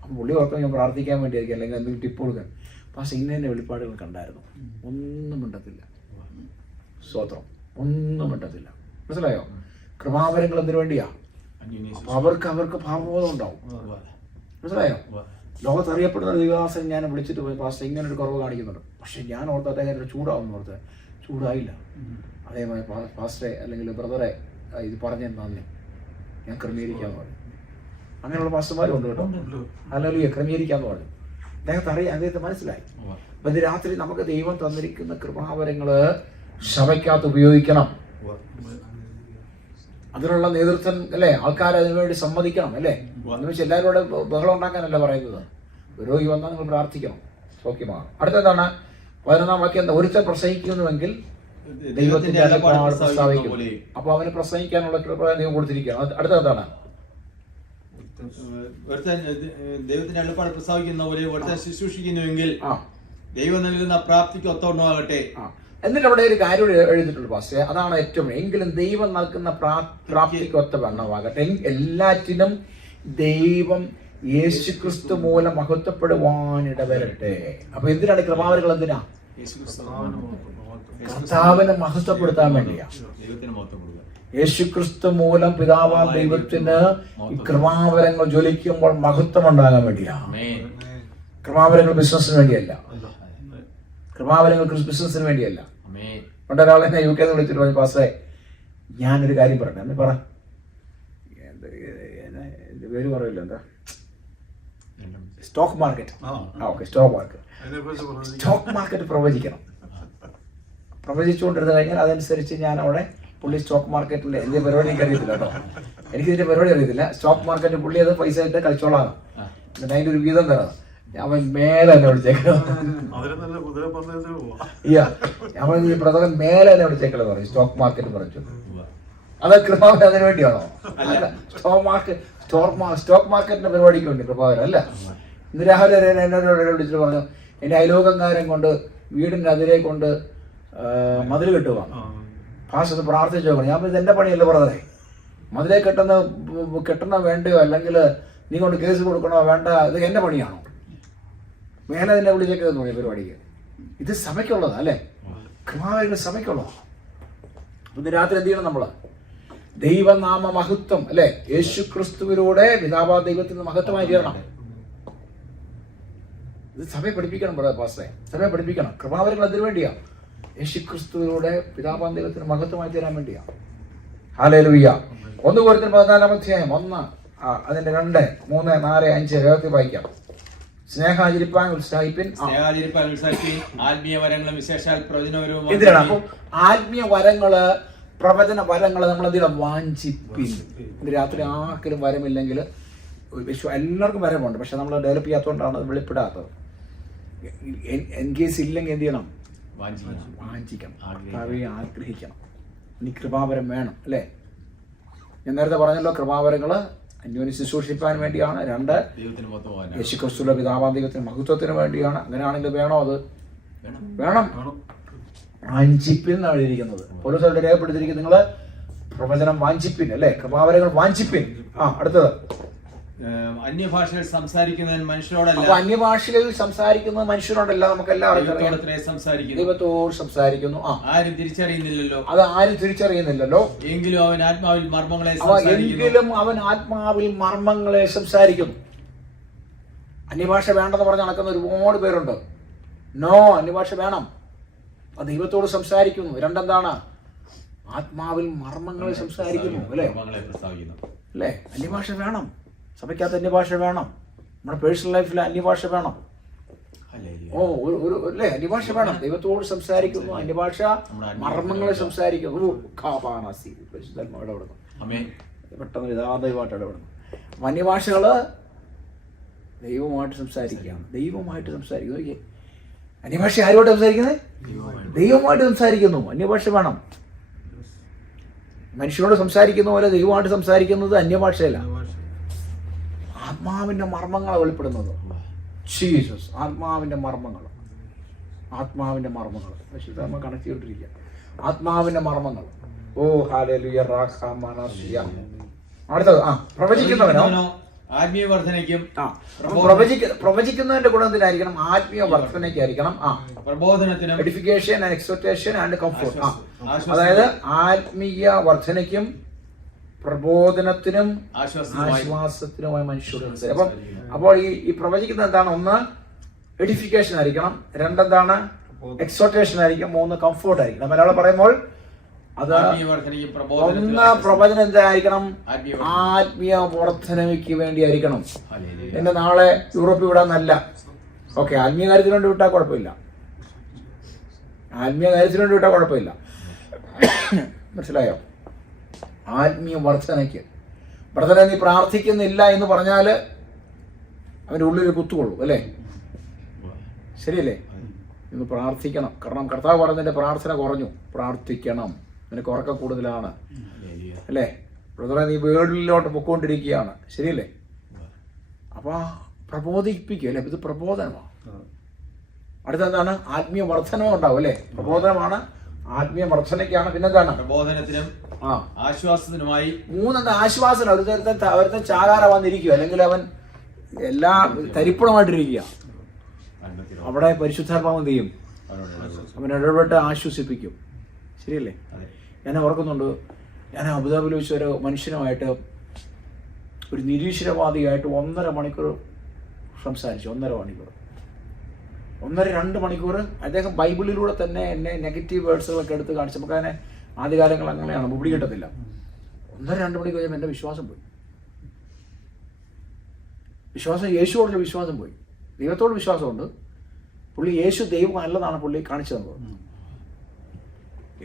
അപ്പം പുള്ളി ഓർക്കും ഞാൻ പ്രാർത്ഥിക്കാൻ വേണ്ടിയായിരിക്കും, അല്ലെങ്കിൽ എന്തെങ്കിലും ടിപ്പ് കൊടുക്കാൻ. പാസ് ഇന്നെ വെളിപ്പാടുകൾ കണ്ടായിരുന്നു, ഒന്നും മിണ്ടത്തില്ല. സ്തോത്രം, ഒന്നും മിണ്ടത്തില്ല. മനസ്സിലായോ? കൃപാവരങ്ങൾ എന്തിനു വേണ്ടിയാ? അവർക്ക് ഭാവബോധം ഉണ്ടാവും. മനസ്സിലായോ? ലോകത്ത് അറിയപ്പെടുന്ന ദൈവദാസൻ ഞാൻ വിളിച്ചിട്ട് പോയി, പാസ്റ്റർ ഇങ്ങനെ ഒരു കുറവ് കാണിക്കുന്നുണ്ട്. പക്ഷെ ഞാൻ ഓർത്ത് അദ്ദേഹം ചൂടാവും ഓർത്ത്, ചൂടായില്ല. അതേപോലെ പാസ്റ്ററെ അല്ലെങ്കിൽ ബ്രദറെ ഇത് പറഞ്ഞെന്താന്ന് ഞാൻ ക്രമീകരിക്കാന്ന് പറഞ്ഞു. അങ്ങനെയുള്ള പാസ്റ്റർമാരും ഉണ്ട് കേട്ടോ. അല്ലെങ്കിൽ ക്രമീകരിക്കാന്ന് പറഞ്ഞു. അദ്ദേഹത്തെ മനസ്സിലായി. അപ്പൊ ഇത് രാത്രി നമുക്ക് ദൈവം തന്നിരിക്കുന്ന കൃപാവരങ്ങള് സഭയ്ക്കകത്ത് ഉപയോഗിക്കണം. അതിനുള്ള നേതൃത്വം അല്ലേ, ആൾക്കാർ അതിനുവേണ്ടി സമ്മതിക്കണം അല്ലേ. എന്ന് വെച്ചാൽ എല്ലാവരും കൂടെ ബഹളം ഉണ്ടാക്കാനല്ല പറയുന്നത്. രോഗി വന്നാൽ നിങ്ങൾ പ്രാർത്ഥിക്കണം, സൗഖ്യമാണ്. അടുത്തതാണ് 11-ാം വാക്യം. എന്താ? ഒരുത്തൻ പ്രസംഗിക്കുന്നുവെങ്കിൽ ദൈവത്തിന്റെ അരുളപ്പാട് പ്രസ്താവിക്കും. അപ്പൊ അവന് പ്രസംഗിക്കാനുള്ള കൃപ ദൈവം കൊടുത്തിരിക്കുകയാണ്. അടുത്തതാണ് ദൈവത്തിന്റെ അരുളപ്പാട് പ്രസ്താവിക്കുന്ന പോലെ ഒരുത്തൻ ശുശ്രൂഷിക്കുന്നുവെങ്കിൽ ദൈവം നൽകുന്ന പ്രാപ്തിക്ക് ഒത്തവണ്ണമാകട്ടെ. എന്നിട്ട് അവിടെ ഒരു കാര്യം എഴുതിയിട്ടുണ്ട് പാസ്റ്റേ, അതാണ് ഏറ്റവും. എങ്കിലും ദൈവം നൽകുന്ന പ്രാപ്തിക്ക് ഒത്തവണ്ണമാകട്ടെ. എല്ലാറ്റിനും ദൈവം യേശുക്രിസ്തു മൂലം മഹത്വപ്പെടുവാനിടവരട്ടെ. അപ്പൊ എന്തിനാണ് കൃപാവരങ്ങൾ? എന്തിനാ? കർത്താവിനെ മഹത്വപ്പെടുത്താൻ വേണ്ടിയാ. യേശുക്രിസ്തു മൂലം പിതാവാം ദൈവത്തിന് ഈ കൃപാവരങ്ങൾ ജ്വലിക്കുമ്പോൾ മഹത്വം ഉണ്ടാകാൻ വേണ്ടിയാ. കൃപാവരങ്ങൾ ബിസിനസിന് വേണ്ടിയല്ല. കൃപാവരങ്ങൾ ബിസിനസിന് വേണ്ടിയല്ല. പണ്ടൊരാളെ യു കെ വിളിച്ചിട്ട് പറഞ്ഞു, പാസ്റ്റേ ഞാനൊരു കാര്യം പറയട്ടെ. എന്ന് പറ. എന്റെ പേര് പറയില്ല, എന്താ? Stock market. Okay, stock market പ്രവചിക്കണം. പ്രവചിച്ചുകൊണ്ടിരുന്ന് കഴിഞ്ഞാൽ അതനുസരിച്ച് ഞാൻ അവിടെ പുള്ളി സ്റ്റോക്ക് മാർക്കറ്റിൽ ഇതിന്റെ പരിപാടി എനിക്ക് അറിയത്തില്ല കേട്ടോ. എനിക്ക് ഇതിന്റെ പരിപാടി അറിയത്തില്ല. സ്റ്റോക്ക് മാർക്കറ്റ് പുള്ളി അത് പൈസ ഇട്ട് കളിച്ചോളാം, എന്നിട്ട് അതിന്റെ ഒരു വീതം തരാം. അവൻ മേലെ തന്നെ വിളിച്ചേക്കണം. അവൻ ഈ പ്രധാനം മേലെ തന്നെ വിളിച്ചേക്കണം പറയും. സ്റ്റോക്ക് മാർക്കറ്റ് പറഞ്ഞു അത് കൃപാവൻ അതിനു വേണ്ടിയാണോ? അല്ല, സ്റ്റോക്ക് മാർക്കറ്റിന്റെ പരിപാടിക്ക് വേണ്ടി കൃപാവൻ അല്ല. ഇന്ന് രാവിലെ എന്നോട് വിളിച്ചിട്ട് പറഞ്ഞു, എന്റെ അയലോകക്കാരൻ കൊണ്ട് വീടിന്റെ അതിരെ കൊണ്ട് മതിൽ കെട്ടുവാണ്, പാസ്റ്റർ പ്രാർത്ഥിച്ചു നോക്കണം. ഞാൻ ഇത് എന്റെ പണിയല്ലേ ബ്രദറെ, മതിലെ കെട്ടണോ വേണ്ടയോ, അല്ലെങ്കിൽ നീ കൊണ്ട് കേസ് കൊടുക്കണോ വേണ്ട, ഇത് എന്റെ പണിയാണോ? മേലെ തന്നെ വിളിച്ചേക്കെന്ന് തോന്നിയ പരിപാടിക്ക്. ഇത് സഭയ്ക്കുള്ളതാ അല്ലേ? കൃപാവരങ്ങൾ സഭയ്ക്കുള്ളതാ. ഇന്ന് രാത്രി എന്ത് ചെയ്യണം നമ്മള്? ദൈവനാമ മഹത്വം അല്ലെ, യേശു ക്രിസ്തുവിലൂടെ പിതാവാ ദൈവത്തിന് മഹത്വമായി തീരണം. ഇത് സഭയെ പഠിപ്പിക്കണം പാസ്റ്ററെ, സഭയെ പഠിപ്പിക്കണം. കൃപാവരങ്ങൾ അതിനു വേണ്ടിയാ, യേശു ക്രിസ്തുവിലൂടെ പിതാവാ ദൈവത്തിന് മഹത്വമായി തീരാൻ വേണ്ടിയാ. ഹല്ലേലൂയ. 1 കൊരിന്ത്യർ 14-ാം അധ്യായം 1 അതിന്റെ 2, 3, 4, 5 വേഗത്തിൽ വായിക്കാം. സ്നേഹാചരിപ്പാൻ ഉത്സാഹിപ്പിൻ. ആത്മീയ വരങ്ങളും വിശേഷാൽ പ്രവചനപരവും. എന്തിനാണ് അപ്പൊ ആത്മീയ വരങ്ങള്, പ്രവചന വരങ്ങള് നമ്മൾ എന്തിനാണ്? വാഞ്ചിപ്പിൻ. ഇന്ന് രാത്രി ആർക്കും വരമില്ലെങ്കിൽ, എല്ലാവർക്കും വരമുണ്ട്, പക്ഷെ നമ്മൾ ഡെവലപ്പ് ചെയ്യാത്തതുകൊണ്ടാണ് അത് വെളിപ്പെടാത്തത്. എൻ കേസ് ഇല്ലെങ്കിൽ എന്ത് ചെയ്യണം? വാഞ്ചിക്കണം, ആഗ്രഹിക്കണം. ഇനി കൃപാവരം വേണം അല്ലേ? ഞാൻ നേരത്തെ പറഞ്ഞല്ലോ, കൃപാവരങ്ങള് അന്യോന്യം ശുശ്രൂഷിപ്പാൻ വേണ്ടിയാണ്. 2 യേശുക്രിസ്തുവിന്റെ പിതാവാം ദൈവത്തിന് മഹത്വത്തിന് വേണ്ടിയാണ്. അങ്ങനെയാണെങ്കിൽ വേണോ? അത് വേണം. വാഞ്ചിപ്പിൻ എന്നാണ് എഴുതിയിരിക്കുന്നത്. പൗലോസ് രേഖപ്പെടുത്തിയിരിക്കുന്നത് നിങ്ങള് പ്രവചനം വാഞ്ചിപ്പിൻ അല്ലെ, കൃപാവരങ്ങൾ വാഞ്ചിപ്പിൻ. അടുത്തത് അന്യഭാഷകൾ സംസാരിക്കുന്നവൻ മനുഷ്യരോടല്ല. അന്യഭാഷകളിൽ സംസാരിക്കുന്നത് മനുഷ്യരോടല്ല, നമുക്ക് എല്ലാവർക്കും ദൈവത്തോട് സംസാരിക്കുന്നു. ആരും തിരിച്ചറിയുന്നില്ലല്ലോ, അത് ആരും തിരിച്ചറിയുന്നില്ലല്ലോ. എങ്കിലും അവൻ ആത്മാവിൽ മർമ്മങ്ങളെ സംസാരിക്കുന്നു. അന്യഭാഷ വേണ്ടെന്ന് പറഞ്ഞ് നടക്കുന്ന ഒരുപാട് പേരുണ്ട്. നോ, അന്യഭാഷ വേണം. അത് ദൈവത്തോട് സംസാരിക്കുന്നു. 2 എന്താണ്? ആത്മാവിൽ മർമ്മങ്ങളെ സംസാരിക്കുന്നു അല്ലേ? അല്ലേ? അന്യഭാഷ വേണം. സഭയ്ക്കകത്ത് അന്യഭാഷ വേണം. നമ്മുടെ പേഴ്സണൽ ലൈഫിൽ അന്യഭാഷ വേണം. ഓ ഒരു അല്ലേ, അന്യഭാഷ വേണം. ദൈവത്തോട് സംസാരിക്കുന്നു, അന്യഭാഷ മർമ്മങ്ങളെ സംസാരിക്കുന്നു. പെട്ടെന്ന് ദൈവമായിട്ട് ഇടപെടുന്നു. അന്യഭാഷകള് ദൈവമായിട്ട് സംസാരിക്കുകയാണ്. ദൈവമായിട്ട് സംസാരിക്കുന്നു. നോക്കിയേ, അന്യഭാഷ ആരുമായിട്ട് സംസാരിക്കുന്നത്? ദൈവമായിട്ട് സംസാരിക്കുന്നു. അന്യഭാഷ വേണം. മനുഷ്യനോട് സംസാരിക്കുന്ന പോലെ ദൈവമായിട്ട് സംസാരിക്കുന്നത് അന്യഭാഷയല്ല, ആത്മാവിന്റെ മർമ്മങ്ങളെ വെളിപ്പെടുന്നത്. ജീസസ്, ആത്മാവിന്റെ മർമ്മങ്ങൾ, ആത്മാവിന്റെ മർമ്മങ്ങൾ. പക്ഷേ ഇത് നമ്മൾ കണക്ട് ചെയ്തോണ്ടിരിക്കുക. ആത്മാവിന്റെ മർമ്മങ്ങൾ. ഓ ഹല്ലേലൂയ. അടുത്തത് പ്രവചിക്കുന്നവനോ ആത്മീയ വർധനയ്ക്കും പ്രവചിക്കുന്നതിന്റെ ഗുണത്തിലായിരിക്കണം, ആത്മീയ വർധനയ്ക്കായിരിക്കണം. പ്രബോധനത്തിനും edification and exhortation and comfort. അതായത് ആത്മീയ വർധനയ്ക്കും പ്രബോധനത്തിനും ആശ്വാസത്തിനുമായി മനുഷ്യരുടെ. അപ്പോൾ ഈ പ്രവചിക്കുന്നത് എന്താണ്? ഒന്ന് എഡിഫിക്കേഷൻ ആയിരിക്കണം, രണ്ടെന്താണ് എക്സോർട്ടേഷൻ ആയിരിക്കും, മൂന്ന് കംഫോർട്ട് ആയിരിക്കണം. മലയാളം പറയുമ്പോൾ അത് ഒന്ന് പ്രവചനം എന്തായിരിക്കണം? ആത്മീയ വർധനയ്ക്ക് വേണ്ടിയായിരിക്കണം. എന്റെ നാളെ യൂറോപ്പിൽ വിടാന്നല്ല. ഓക്കെ, ആത്മീയ കാര്യത്തിന് വേണ്ടി വിട്ടാൽ കുഴപ്പമില്ല, ആത്മീയ കാര്യത്തിന് വേണ്ടി വിട്ടാൽ കുഴപ്പമില്ല. മനസ്സിലായോ? ആത്മീയ വർധനയ്ക്ക്. ബ്രദറെ നീ പ്രാർത്ഥിക്കുന്നില്ല എന്ന് പറഞ്ഞാൽ അവൻ്റെ ഉള്ളിൽ കുത്തുകൊള്ളൂ, അല്ലേ? ശരിയല്ലേ? ഇന്ന് പ്രാർത്ഥിക്കണം. കാരണം കർത്താവ് പറഞ്ഞതിന്റെ പ്രാർത്ഥന കുറഞ്ഞു. പ്രാർത്ഥിക്കണം, നിനക്ക് ഉറക്കം കൂടുതലാണ്, അല്ലേ? ബ്രദറെ നീ വേൾഡിലോട്ട് പൊക്കോണ്ടിരിക്കുകയാണ്, ശരിയല്ലേ? അപ്പൊ പ്രബോധിപ്പിക്കുക, അല്ലേ? ഇത് പ്രബോധനമാണ്. അടുത്തെന്താണ്? ആത്മീയ വർധനം ഉണ്ടാവും, അല്ലേ? പ്രബോധനമാണ്, ആത്മീയ വർധനയ്ക്കാണ്. പിന്നെന്താണ്? പ്രബോധനത്തിനും ആശ്വാസത്തിനുമായി. മൂന്നെന്താ? ആശ്വാസം. ഒരുത്തൻ ചാകാര വന്നിരിക്കുക, അല്ലെങ്കിൽ അവൻ എല്ലാ തരിപ്പണമായിട്ടിരിക്കുക. അവിടെ പരിശുദ്ധാത്മാവ് എന്ത് ചെയ്യും? അവൻ ഇടപെട്ട് ആശ്വസിപ്പിക്കും, ശരിയല്ലേ? ഞാൻ ഓർക്കുന്നുണ്ട്, ഞാൻ അബുദാബിയിൽ വെച്ച് ഒരു മനുഷ്യനുമായിട്ട്, ഒരു നിരീശ്വരവാദിയായിട്ട് 1.5 മണിക്കൂർ സംസാരിച്ചു. 1.5 മണിക്കൂർ, 1.5-2 മണിക്കൂർ. അദ്ദേഹം ബൈബിളിലൂടെ തന്നെ എന്നെ നെഗറ്റീവ് വേർഡ്സുകളൊക്കെ എടുത്ത് കാണിച്ചു. നമുക്ക് അതിനെ ആദ്യകാലങ്ങൾ അങ്ങനെയാണ്, മുടി കിട്ടത്തില്ല. 1.5-2 മണിക്കൂർ കഴിയുമ്പോൾ എൻ്റെ വിശ്വാസം പോയി. വിശ്വാസം, യേശുവോടുള്ള വിശ്വാസം പോയി. ദൈവത്തോട് വിശ്വാസമുണ്ട്. പുള്ളി യേശു ദൈവം അല്ലെന്നാണ് പുള്ളി കാണിച്ചു തന്നത്.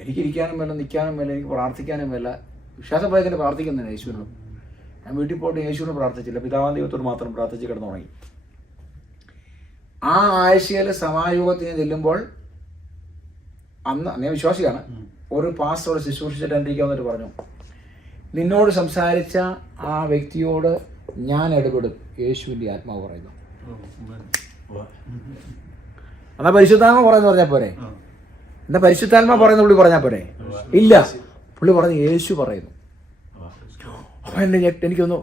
എനിക്കിരിക്കാനും വേല, നിൽക്കാനും വേല, എനിക്ക് പ്രാർത്ഥിക്കാനും വേല. വിശ്വാസം പോയതിന് പ്രാർത്ഥിക്കുന്നതിന് യേശുവിനോട്. ഞാൻ വീട്ടിൽ പോയിട്ട് യേശുവിനെ പ്രാർത്ഥിച്ചില്ല, പിതാവാൻ ദൈവത്തോട് മാത്രം പ്രാർത്ഥിച്ച് കിടന്നു തുടങ്ങി. ആ ആഴ്ചയിൽ സമായോഗത്തിന് ചെല്ലുമ്പോൾ, അന്ന് ഞാൻ വിശ്വാസിയാണ്, ഒരു പാസ്റ്ററോട് ശുശ്രൂഷിച്ചിട്ട് എൻ്റെ വന്നിട്ട് പറഞ്ഞു, നിന്നോട് സംസാരിച്ച ആ വ്യക്തിയോട് ഞാൻ ഇടപെടും, യേശുവിൻ്റെ ആത്മാവ് പറയുന്നു. എന്നാ പരിശുദ്ധാത്മ പറയുന്നു പറഞ്ഞാൽ പോരെ? എന്നാ പരിശുദ്ധാത്മ പറയുന്ന പുള്ളി പറഞ്ഞാൽ പോരെ? ഇല്ല, പുള്ളി പറഞ്ഞു യേശു പറയുന്നു. അപ്പൊ എന്നെ എനിക്കൊന്നു,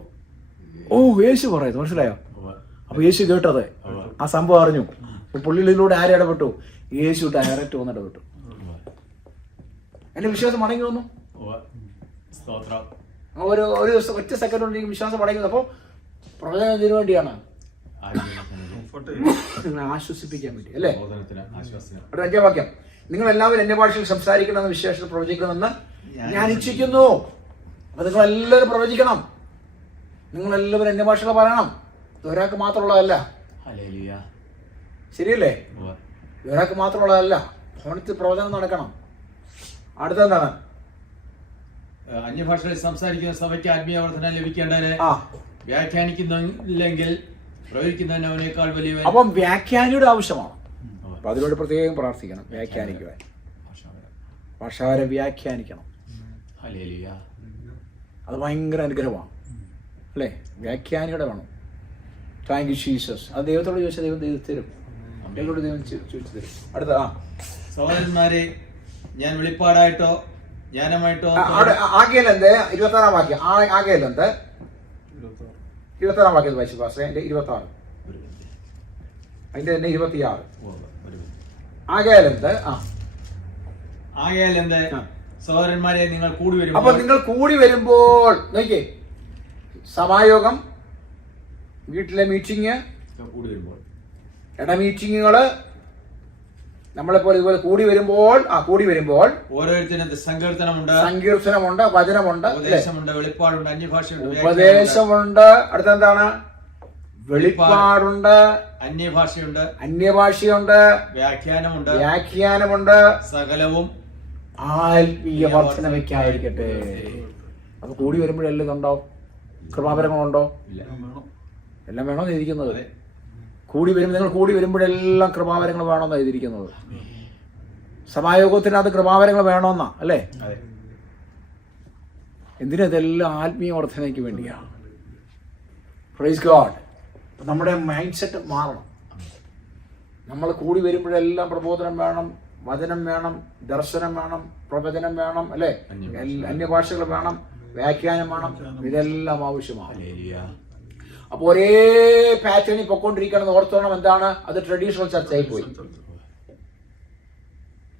ഓ യേശു പറയുന്നു, മനസ്സിലായോ? അപ്പൊ യേശു കേട്ടത്, ആ സംഭവം അറിഞ്ഞു. പുള്ളിയിലൂടെ ആരും ഇടപെട്ടു? യേശു ഡയറക്റ്റ് വന്ന് ഇടപെട്ടു. എന്റെ വിശ്വാസം മടങ്ങി വന്നു. ഒരു ദിവസം ഒറ്റ സെക്കൻഡ് കൊണ്ട് എനിക്ക് വിശ്വാസം മടങ്ങി വന്നു. അപ്പൊ പ്രവചനം ഇതിനു വേണ്ടിയാണ്, ആശ്വസിപ്പിക്കാൻ വേണ്ടി, അല്ലേ? ഒരു 5-ാം വാക്യം, നിങ്ങൾ എല്ലാവരും എന്റെ ഭാഷയിൽ സംസാരിക്കണമെന്ന് വിശേഷം പ്രവചിക്കണമെന്ന് ഞാൻ ഇച്ഛിക്കുന്നു. അപ്പൊ നിങ്ങൾ എല്ലാവരും പ്രവചിക്കണം. നിങ്ങൾ എല്ലാവരും എന്റെ ഭാഷകൾ പറയണം. ഒരാൾക്ക് മാത്രമുള്ളതല്ല, ശരിയല്ലേ? ഒരാൾക്ക് മാത്രമുള്ളതല്ല, ഭവനത്തിൽ പ്രവചനം നടക്കണം. അടുത്തെന്താണ്? അന്യഭാഷകളിൽ സംസാരിക്കുന്ന സഭയ്ക്ക് ആത്മീയ വർധന ലഭിക്കേണ്ടതിന് വ്യാഖ്യാനിക്കുന്നില്ലെങ്കിൽ പ്രവചിക്കുന്നതിന് അവനേക്കാൾ വലിയ. അപ്പം വ്യാഖ്യാനിയുടെ ആവശ്യമാണ്. അപ്പൊ അതിനോട് പ്രത്യേകം പ്രാർത്ഥിക്കണം. വ്യാഖ്യാനിക്കുവാൻ, ഭാഷാരെ വ്യാഖ്യാനിക്കണം. അത് ഭയങ്കര അനുഗ്രഹമാണ്, അല്ലേ? വ്യാഖ്യാനിയുടെ വേണം. Thank you Jesus. അത് ദൈവത്തോട് ചോദിച്ചാൽ ദൈവം തരും. ദൈവത്തോട് ദൈവം ചോദിച്ചു തരും. അടുത്ത സഹോദരന്മാരെ, ഞാൻ വെളിപ്പാടായിട്ടോ ജ്ഞാനമായിട്ടോ. ആകെയല്ലെന്ത്? 26-ാം വാക്യം. ആകെയല്ലെന്ത്? 26-ാം വാക്യം വായിച്ചു പാസ്റ്റേ. അതിന്റെ 26, അതിന്റെ തന്നെ 26. ആകെയല്ലെന്ത്? ആകെയല്ലെന്ത്? സഹോദരന്മാരെ, നിങ്ങൾ കൂടി വരും. അപ്പൊ നിങ്ങൾ കൂടി വരുമ്പോൾ നോക്കിയേ, സമായോഗം, വീട്ടിലെ മീറ്റിംഗ്, മീറ്റിങ്ങുകള്, നമ്മളെപ്പോലെ ഇതുപോലെ കൂടി വരുമ്പോൾ ഓരോരുത്തരും സങ്കീർത്തനമുണ്ട്, വചനമുണ്ട്, ഉപദേശമുണ്ട്, വെളിപ്പാടുണ്ട്, അന്യഭാഷയുണ്ട്, ഉപദേശമുണ്ട്. അടുത്തെന്താണ്? വെളിപ്പാടുണ്ട്, അന്യഭാഷയുണ്ട്, അന്യഭാഷയുണ്ട്, വ്യാഖ്യാനമുണ്ട്, വ്യാഖ്യാനമുണ്ട്. സകലവും ആത്മീയ വർധനവയ്ക്കായിരിക്കട്ടെ. അപ്പൊ കൂടി വരുമ്പോഴെല്ലാം ഉണ്ടാവും കൃപാവരങ്ങളുണ്ടോ? എല്ലാം വേണമെന്ന് എഴുതിയിരിക്കുന്നത്. കൂടി വരുമ്പോൾ നിങ്ങൾ കൂടി വരുമ്പോഴെല്ലാം കൃപാവരങ്ങൾ വേണമെന്നാണ് എഴുതിയിരിക്കുന്നത്. സഭായോഗത്തിനകത്ത് കൃപാവരങ്ങൾ വേണമെന്നാ അല്ലേ? എന്തിനാ? ഇതെല്ലാം ആത്മീയ വർധനയ്ക്ക് വേണ്ടിയാണ്. Praise God. നമ്മുടെ മൈൻഡ് സെറ്റ് മാറണം. നമ്മൾ കൂടി വരുമ്പോഴെല്ലാം പ്രബോധനം വേണം, വചനം വേണം, ദർശനം വേണം, പ്രവചനം വേണം അല്ലേ? അന്യഭാഷകൾ വേണം, വ്യാഖ്യാനം വേണം. ഇതെല്ലാം ആവശ്യമാണ്. അപ്പൊ ഒരേ പാറ്റേണിൽ പൊക്കോണ്ടിരിക്കണമെന്ന് ഓർത്തോണം. എന്താണ് അത്? ട്രഡീഷണൽ ചർച്ചയായി പോയി.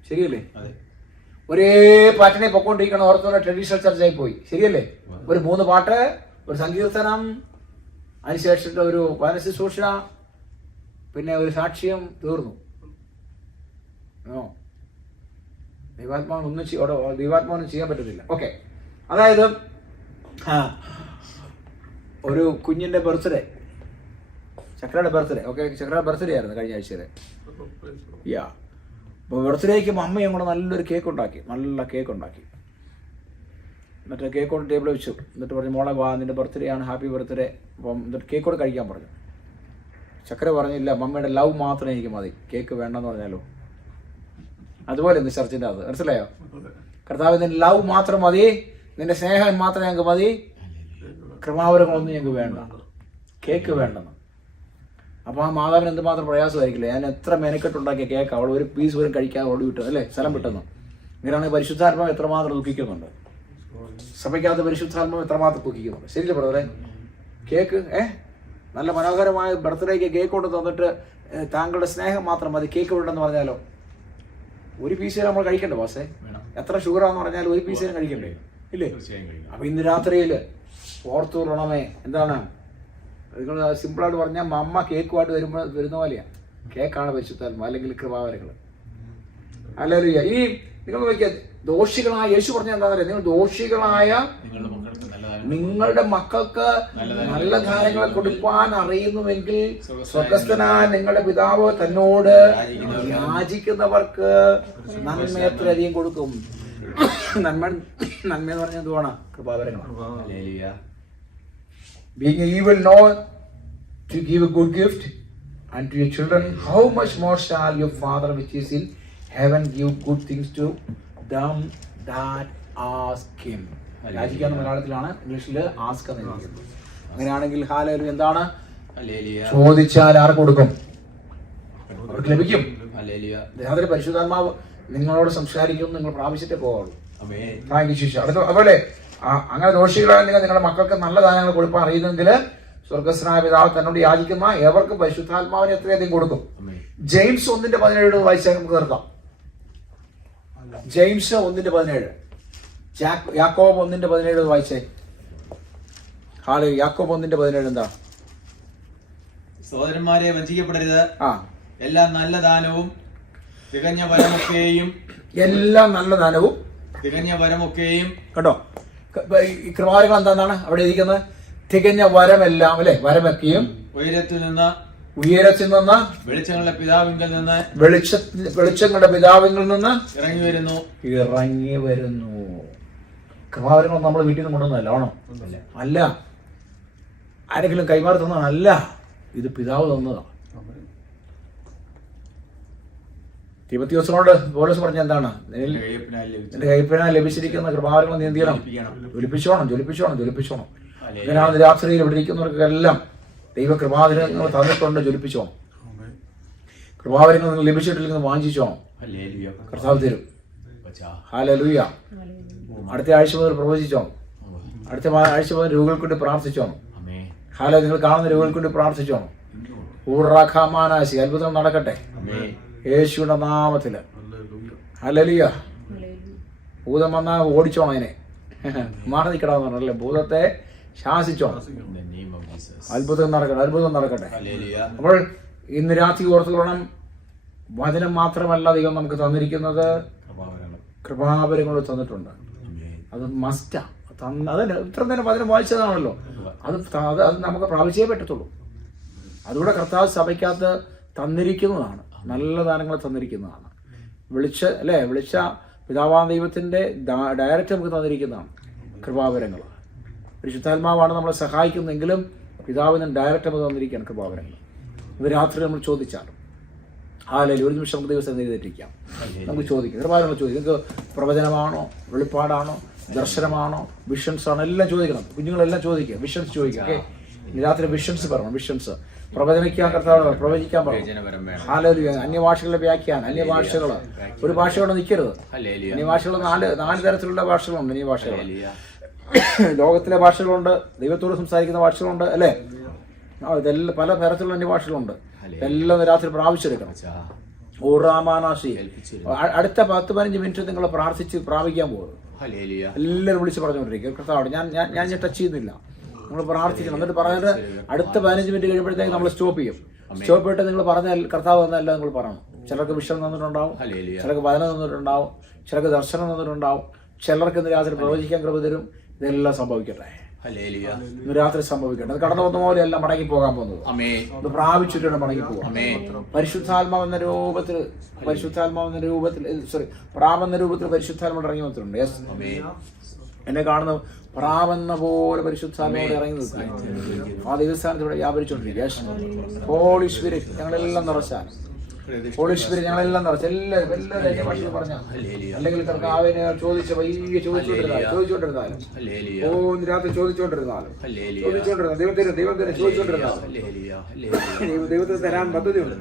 ശരിയല്ലേ? ഒരേ പാറ്റേണിൽ പൊക്കോണ്ടിരിക്കണം ഓർത്തോണം. ട്രഡീഷണൽ ചർച്ചയായി പോയി. ശരിയല്ലേ? ഒരു 3 പാട്ട്, ഒരു സങ്കീർത്തനം, അതിനുശേഷം ഒരു വചനശുശ്രൂഷ, പിന്നെ ഒരു സാക്ഷ്യം, തീർന്നു. ദൈവാത്മാവൊന്നും ചെയ്യാൻ പറ്റത്തില്ല. ഓക്കെ, അതായത് ഒരു കുഞ്ഞിന്റെ ബർത്ത്ഡേ, ചക്രയുടെ ബർത്ത്ഡേ. ഓക്കെ, ചക്രയുടെ ബർത്ത്ഡേ ആയിരുന്നു കഴിഞ്ഞ ആഴ്ചയിലെ. യാ, അപ്പോൾ ബർത്ത്ഡേക്ക് അമ്മയും കൂടെ നല്ലൊരു കേക്ക് ഉണ്ടാക്കി, നല്ല കേക്ക് ഉണ്ടാക്കി. എന്നിട്ട് കേക്ക് കൊണ്ട് ടേബിൾ വെച്ചു. എന്നിട്ട് പറഞ്ഞു, മോളെ വാ, നിന്റെ ബർത്ത്ഡേ ആണ്, ഹാപ്പി ബർത്ത്ഡേ. അപ്പം എന്നിട്ട് കേക്ക് കൂടെ കഴിക്കാൻ പറഞ്ഞു. ചക്ര പറഞ്ഞില്ല, മമ്മയുടെ ലവ് മാത്രമേ എനിക്ക് മതി, കേക്ക് വേണ്ടെന്ന് പറഞ്ഞാലോ. അതുപോലെ ഇന്ന് ചർച്ചിൻ്റെ അത് മനസ്സിലായോ? കർത്താവ്, നിന്റെ ലവ് മാത്രം മതി, നിന്റെ സ്നേഹം മാത്രമേ ഞങ്ങൾക്ക് മതി, കൃപാവരങ്ങളൊന്നും ഞങ്ങൾക്ക് വേണ്ട, കേക്ക് വേണ്ടെന്ന്. അപ്പോൾ ആ മാതാവിന് എന്തുമാത്രം പ്രയാസമായിരിക്കില്ല. ഞാൻ എത്ര മെനക്കെട്ടുണ്ടാക്കിയ കേക്ക് അവൾ ഒരു പീസ് പോലും കഴിക്കാതെ ഓടി വിട്ടു അല്ലേ, സ്ഥലം വിട്ടെന്ന്. ഇങ്ങനെയാണെങ്കിൽ പരിശുദ്ധാത്മാവ് എത്രമാത്രം ദുഃഖിക്കുന്നുണ്ട്, സഭയ്ക്കകത്ത് പരിശുദ്ധാത്മാവ് എത്രമാത്രം ദുഃഖിക്കുന്നുണ്ട്. ശരിയല്ലേ ബ്രദറെ? കേക്ക് നല്ല മനോഹരമായ ബർത്ത്ഡേക്ക് കേക്ക് കൊണ്ട് തന്നിട്ട് താങ്കളുടെ സ്നേഹം മാത്രം മതി, കേക്ക് വേണ്ടെന്ന് പറഞ്ഞാലോ? ഒരു പീസ് നമ്മൾ കഴിക്കണ്ടേ പാസേ? എത്ര ഷുഗറാന്ന് പറഞ്ഞാൽ ഒരു പീസിനും കഴിക്കണ്ടേ? ഇല്ലേ? അപ്പൊ ഇന്ന് രാത്രിയിൽ ഓർത്തുകൊള്ളണമേ. എന്താണ്? നിങ്ങൾ സിമ്പിളായിട്ട് പറഞ്ഞാൽ അമ്മ കേക്കുമായിട്ട് വരുന്ന പോലെയാ. കേക്കാണ് പരിശുദ്ധാത്മ, അല്ലെങ്കിൽ കൃപാവരങ്ങൾ. ഹല്ലേലൂയ. ഈ നിങ്ങൾ നോക്കിയാൽ ദോഷികളായ, യേശു പറഞ്ഞ എന്താ പറയുക? നിങ്ങൾ ദോഷികളായ നിങ്ങളുടെ മക്കൾക്ക് നല്ല കാര്യങ്ങൾ കൊടുക്കാൻ അറിയുന്നുവെങ്കിൽ സ്വർഗ്ഗസ്ഥനായ നിങ്ങളുടെ പിതാവ് തന്നോട് യാചിക്കുന്നവർക്ക് നന്മ എത്രയധികം കൊടുക്കും. നന്മ എന്ന് പറഞ്ഞാൽ എന്തുവാണ്? കൃപാവരങ്ങളാണ്. Being evil know to give a good gift unto your children, how much more shall your Father which is in heaven give good things to them that ask him. യാചിക്കാന്ന് മലയാളത്തിലാണ്, ഇംഗ്ലീഷിൽ ആസ്ക് എന്ന് എഴുതിയിരിക്കുന്നത്. അങ്ങനെയാണെങ്കിൽ ഹല്ലേലൂയ എന്താണ്? ചോദിച്ചാൽ ആർക്ക് കൊടുക്കും? അവർക്ക് ലഭിക്കും. അതിൽ പരിശുദ്ധാത്മാവ് നിങ്ങളോട് സംസാരിക്കും, നിങ്ങൾ പ്രാപിച്ചിട്ടേ പോവുള്ളൂ. അതുപോലെ അങ്ങനെ ദോഷികളാണെങ്കിൽ നിങ്ങളുടെ മക്കൾക്ക് നല്ല ദാനങ്ങൾ കൊടുക്കാൻ അറിയുന്നെങ്കിൽ സ്വർഗ്ഗസ്ഥനായ പിതാവ് തന്നോട് യാചിക്കുന്ന ഏവർക്കും പരിശുദ്ധാത്മാവിനെ എത്രയധികം കൊടുക്കും. ജെയിംസ് 1:17 വായിച്ചാൽ നമുക്ക് നിർത്താം. ജെയിംസ് 1:17, യാക്കോബ് 1:17 വായിച്ചേ. യാക്കോബ് 1:17 എന്താ? സഹോദരന്മാരെ വഞ്ചിക്കപ്പെടരുത്. എല്ലാ നല്ല ദാനവും തികഞ്ഞ വരമൊക്കെയും, എല്ലാ നല്ല ദാനവും തികഞ്ഞ വരമൊക്കെയും. കണ്ടോ, ഈ കൃപാവരങ്ങൾ എന്താണെന്നാണ് അവിടെ ഇരിക്കുന്നത്? തികഞ്ഞ വരമെല്ലാം അല്ലെ, വരമൊക്കെയും ഉയരത്തിൽ നിന്ന് വെളിച്ചങ്ങളുടെ പിതാവിങ്കിൽ നിന്ന് ഇറങ്ങി വരുന്നു. കൃപാവരങ്ങൾ നമ്മൾ വീട്ടിൽ നിന്ന് കൊണ്ടുവന്നല്ല, ആണോ? അല്ല. ആരെങ്കിലും കൈമാറി തന്നതാണ്? അല്ല, ഇത് പിതാവ് തന്നതാണ്. തിമോഥെയോസിനോട് പൗലോസ് പറഞ്ഞ എന്താണ്? നിന്റെ കയ്പിനാൽ ലഭിച്ചിരിക്കുന്ന കൃപാവരങ്ങൾ നീ എന്ത് ചെയ്യണം? ജ്വലിപ്പിച്ചോണം. അങ്ങനെയാണ് രാത്രിയിൽ ഇവിടെ ഇരിക്കുന്നവർക്കെല്ലാം ദൈവ കൃപാവരങ്ങൾ തന്നിട്ടുണ്ട്, ജ്വലിപ്പിച്ചോണം. കൃപാവരങ്ങൾ നിങ്ങൾ ലഭിച്ചിട്ടില്ലെങ്കിൽ വാങ്ങിച്ചോണം, കർത്താവ് തരും. ഹല്ലേലൂയ. അടുത്ത ആഴ്ച മുതൽ പ്രവചിച്ചോണം. അടുത്ത ആഴ്ച മുതൽ രോഗികൾക്ക് വേണ്ടി പ്രാർത്ഥിച്ചോണം. ഹല്ലേലൂയ. നിങ്ങൾ കാണുന്ന രോഗികൾക്ക് വേണ്ടി പ്രാർത്ഥിച്ചോണം. ഊറാഖാമാനാശി അത്ഭുതം നടക്കട്ടെ യേശുവിന്റെ നാമത്തില്. ഹല്ലേലൂയ. ഭൂതം വന്നാൽ ഓടിച്ചോണം, അതിനെ മാറി നിൽക്കണമെന്ന് പറഞ്ഞല്ലേ, ഭൂതത്തെ ശാസിച്ചോണം. അത്ഭുതം നടക്കട്ടെ. അപ്പോൾ ഇന്ന് രാത്രി ഓർത്തുകൊള്ളണം, വചനം മാത്രമല്ല ദൈവം നമുക്ക് തന്നിരിക്കുന്നത്, കൃപാവരങ്ങൾ തന്നിട്ടുണ്ട്. അത് മസ്റ്റാ. അതിന് ഇത്ര നേരം വചനം വായിച്ചതാണല്ലോ, അത് നമുക്ക് പ്രാപിച്ചേ പറ്റത്തുള്ളൂ. അതുകൂടെ കർത്താവ് സഭയ്ക്കകത്ത് തന്നിരിക്കുന്നതാണ്. നല്ല ദാനങ്ങൾ തന്നിരിക്കുന്നതാണ്. വിളിച്ച പിതാവാം ദൈവത്തിൻ്റെ ഡയറക്റ്റ് നമുക്ക് തന്നിരിക്കുന്നതാണ് കൃപാവരങ്ങൾ. പരിശുദ്ധാത്മാവാണ് നമ്മളെ സഹായിക്കുന്നതെങ്കിലും പിതാവിന് ഡയറക്റ്റ് നമുക്ക് തന്നിരിക്കുകയാണ് കൃപാവരങ്ങൾ. ഇത് രാത്രി നമ്മൾ ചോദിച്ചാലും ഒരു നിമിഷം നമുക്ക് ദിവസം എഴുതിയിരിക്കാം. നമുക്ക് ചോദിക്കാം, കൃപാവരങ്ങൾ ചോദിക്കും. നിങ്ങൾക്ക് പ്രവചനമാണോ, വെളിപ്പാടാണോ, ദർശനമാണോ, വിഷൻസ് ആണോ, എല്ലാം ചോദിക്കണം. കുഞ്ഞുങ്ങളെല്ലാം ചോദിക്കുക, വിഷൻസ് ചോദിക്കുക. ഓക്കെ, രാത്രി വിഷൻസ് പറയണം. വിഷൻസ് പ്രവചനിക്കാൻ കർത്താവ് പ്രവചിക്കാൻ പറയണം. ഹല്ലേലൂയ. അന്യഭാഷകളുടെ വ്യാഖ്യാനം, അന്യഭാഷകൾ. ഒരു ഭാഷയോടെ നിൽക്കരുത്. അന്യഭാഷകൾ നാല് തരത്തിലുള്ള ഭാഷകളുണ്ട്. അന്യഭാഷകൾ ലോകത്തിലെ ഭാഷകളുണ്ട്, ദൈവത്തോട് സംസാരിക്കുന്ന ഭാഷകളുണ്ട്, അല്ലേ? ഇതെല്ലാം പല തരത്തിലുള്ള അന്യഭാഷകളുണ്ട്. എല്ലാം രാത്രി പ്രാപിച്ചെടുക്കണം. ഓറാമാനാശി. അടുത്ത 10-15 മിനിറ്റ് നിങ്ങൾ പ്രാർത്ഥിച്ച് പ്രാപിക്കാൻ പോകും. എല്ലാവരും വിളിച്ച് പറഞ്ഞുകൊണ്ടിരിക്കും, കർത്താവ് ഞാൻ ടച്ച് ചെയ്യുന്നില്ല. നിങ്ങൾ പ്രാർത്ഥിക്കണം. എന്നിട്ട് പറഞ്ഞിട്ട് അടുത്ത 15 മിനിറ്റ് കഴിയുമ്പോഴത്തേക്ക് നമ്മൾ സ്റ്റോപ്പ് ചെയ്യും. സ്റ്റോപ്പ് ചെയ്തിട്ട് നിങ്ങൾ പറഞ്ഞാൽ കർത്താവ് എന്നല്ല നിങ്ങൾ പറയണം. ചിലർക്ക് വിഷയം തന്നിട്ടുണ്ടാവും, ചിലർക്ക് വചനം തന്നിട്ടുണ്ടാവും, ചിലർക്ക് ദർശനം തന്നിട്ടുണ്ടാവും, ചിലർക്ക് ഇന്ന് രാത്രി പ്രവചിക്കാൻ കൃപ തരും. ഇതെല്ലാം സംഭവിക്കട്ടെ. ഇന്ന് രാത്രി സംഭവിക്കട്ടെ. അത് കടന്നു വന്ന പോലെ എല്ലാം മടങ്ങി പോകാൻ പോകുന്നത്. അത് പ്രാപിച്ചിട്ടാണ് മടങ്ങി പോകാം. പരിശുദ്ധാത്മാവെന്ന രൂപത്തിൽ പ്രാവെന്ന രൂപത്തിൽ പരിശുദ്ധാത്മാവ് ഇറങ്ങി വന്നിട്ടുണ്ട്. യെസ്, എന്നെ കാണുന്ന പ്രാവെന്ന പോലെ പരിശുദ്ധാത്മാവ് ഇറങ്ങി നിൽക്കുന്നു. ആ ദൈവസ്ഥാനത്ത് ഇവിടെ വ്യാപരിച്ചുകൊണ്ടിരിക്കുക. യെസ്, ഹോളി സ്പിരിറ്റ് ഞങ്ങളെല്ലാം നിറച്ചാൽ, ഹോളി സ്പിരിറ്റ് ഞങ്ങളെല്ലാം നിറച്ച് എല്ലാവരും ഭാഷയിൽ പറഞ്ഞ, അല്ലെങ്കിൽ കർത്താവിനെ ചോദിച്ച പയ്യെ ചോദിച്ചുകൊണ്ടിരുന്നാലും രാത്രി ചോദിച്ചുകൊണ്ടിരുന്നാലും ദൈവത്തിന് ചോദിച്ചുകൊണ്ടിരുന്നാലും ദൈവത്തിന് തരാൻ പദ്ധതിയുണ്ട്.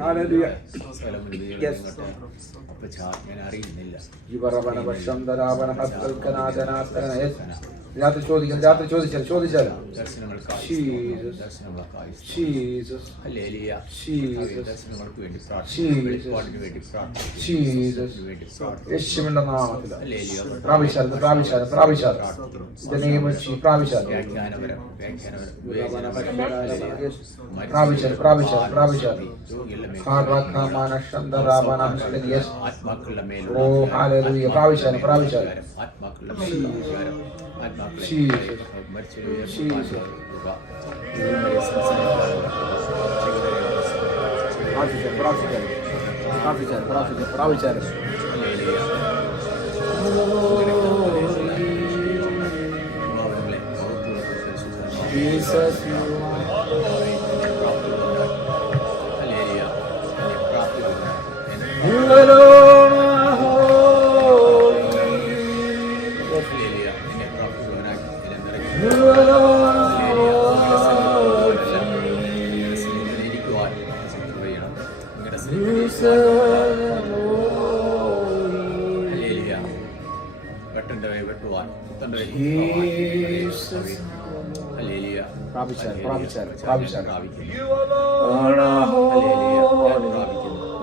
രാത്രി ചോദിച്ചാലും യേശുവിന്റെ നാമത്തിൽ പ്രാപിച്ചാലും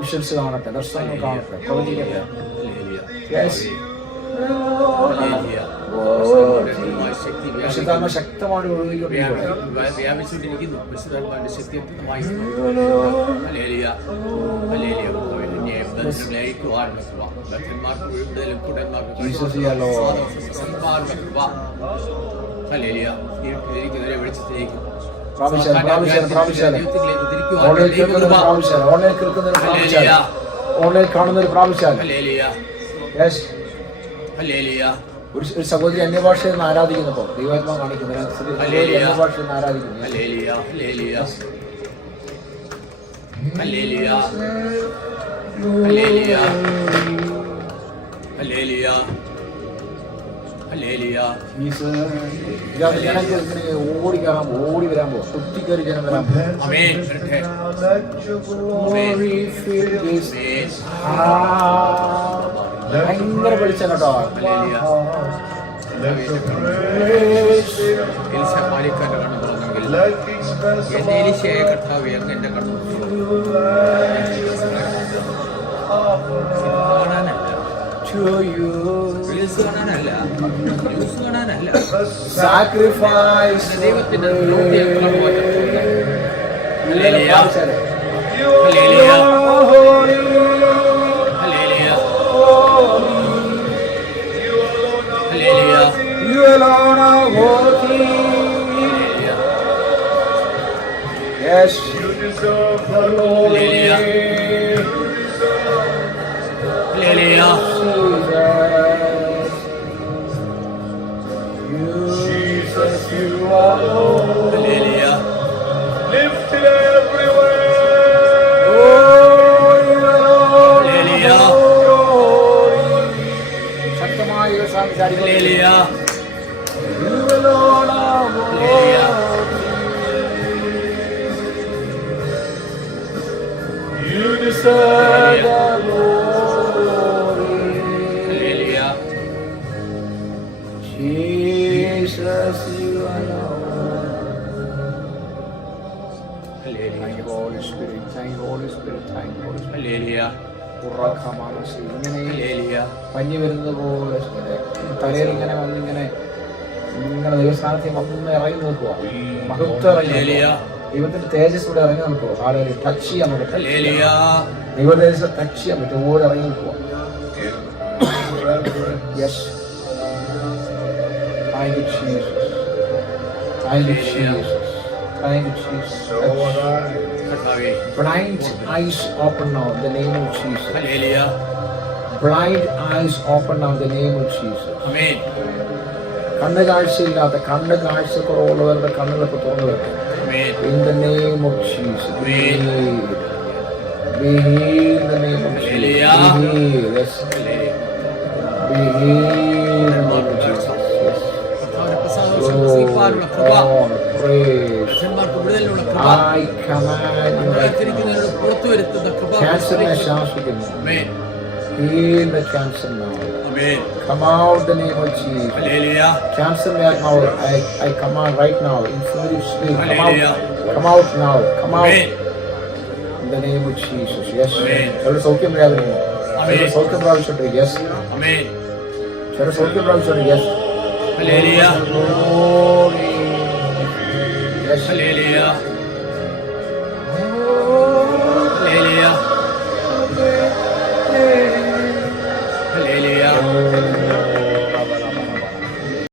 വിഷൻസ് കാണട്ടെ, ദർശനങ്ങൾ കാണട്ടെ, പ്രവചിക്കട്ടെ. ശക്തമായി വ്യാപിച്ചുകൊണ്ടിരിക്കുന്നു. ശക്തി ഓൺലൈൻ കാണുന്ന ഒരു പ്രാവശ്യം ഒരു സഹോദരി അന്യഭാഷയിൽ നിന്ന് ആരാധിക്കുന്നപ്പോ ദൈവാത്മാ കാണിക്കുന്നത് അന്യഭാഷയിൽ നിന്ന് ആരാധിക്കുന്നു. ഓടി വരാൻ പോ, കുത്തിക്കറി ജനം വരാൻ പോ. ഭയങ്കര പഠിച്ച കേട്ടോ. സാക്രിഫൈസ് ദൈവത്തിന്റെ You alone are worthy. Yes. deserve the glory. Hallelujah. Jesus, you are Lord. Hallelujah. Lifted everywhere. Hallelujah. ശക്തമായ സംസാരിക്കുക. Hallelujah. You alone are Hallelujah. Lord. You deserve the glory. Hallelujah. Jesus, you alone. Thank Hallelujah. you, Holy Spirit. Thank you, Holy Spirit. Thank you, Holy Spirit. Hallelujah. ഉറക്കമാനസി. ഇങ്ങനെ Hallelujah. പഞ്ഞി വരുന്നത് പോലെ തലയിൽ ഇങ്ങനെ വന്നിങ്ങനെ ദൈവസ്ഥാനത്തിൽ വന്ന് ഇറങ്ങി നിൽക്കുക. മഹത്വം ഇറങ്ങി നിൽക്കുക. ദൈവത്തിന്റെ തേജസ് ഇവിടെ ഇറങ്ങി നിൽക്കുക. ആളുകൾ ടച്ച് ചെയ്യാൻ പറ്റും. Hallelujah. ദൈവദേശം ടച്ച് ചെയ്യാൻ പറ്റും. ഓടി ഇറങ്ങി നിൽക്കുക. Yes. Thank you, Jesus. Thank you, Jesus. Thank you, Jesus. കർത്താവേ. Blind eyes open now in the name of Jesus. Hallelujah. Blind eyes open now in the name of Jesus. Amen. കണ്ണ് കാഴ്ചയില്ലാത്ത കണ്ണ് കാഴ്ചക്കുറവുള്ളവരുടെ കണ്ണുകളൊക്കെ തുറന്നു വെക്കും. Amen. In the name of Jesus. Be Amen. healed. Be healed in the name of Jesus. Hallelujah. Be healed. Yes. Hallelujah. Be healed in the name of Jesus. Yes. കർത്താവിന്റെ പ്രസാദം സ്വീകരിക്കാനുള്ള കൃപ. Lord, praise. പുരുഷന്മാർക്ക് വിടുതലിനുള്ള കൃപ. I command you right വേർതിരിക്കുന്നതിനോട് പുറത്തു വരുത്തുന്ന കൃപ. now. Cancer ശാസിക്കുന്നു. Amen. Heal the cancer now. Amen. Come out in the name of Jesus. Hallelujah. Cancer now, I command right now. Influence spirit, come Hallelujah. out. Come out now. Come out. Amen. In the name of Jesus. Yes. Amen. ചില സൗഖ്യം പ്രാപിക്കുന്നു. Amen. ചില സൗഖ്യം പ്രാപിച്ചിട്ട്. Yes. Amen. ചില സൗഖ്യം പ്രാപിച്ചിട്ട്. Yes. Hallelujah. Glory. Yes. Hallelujah.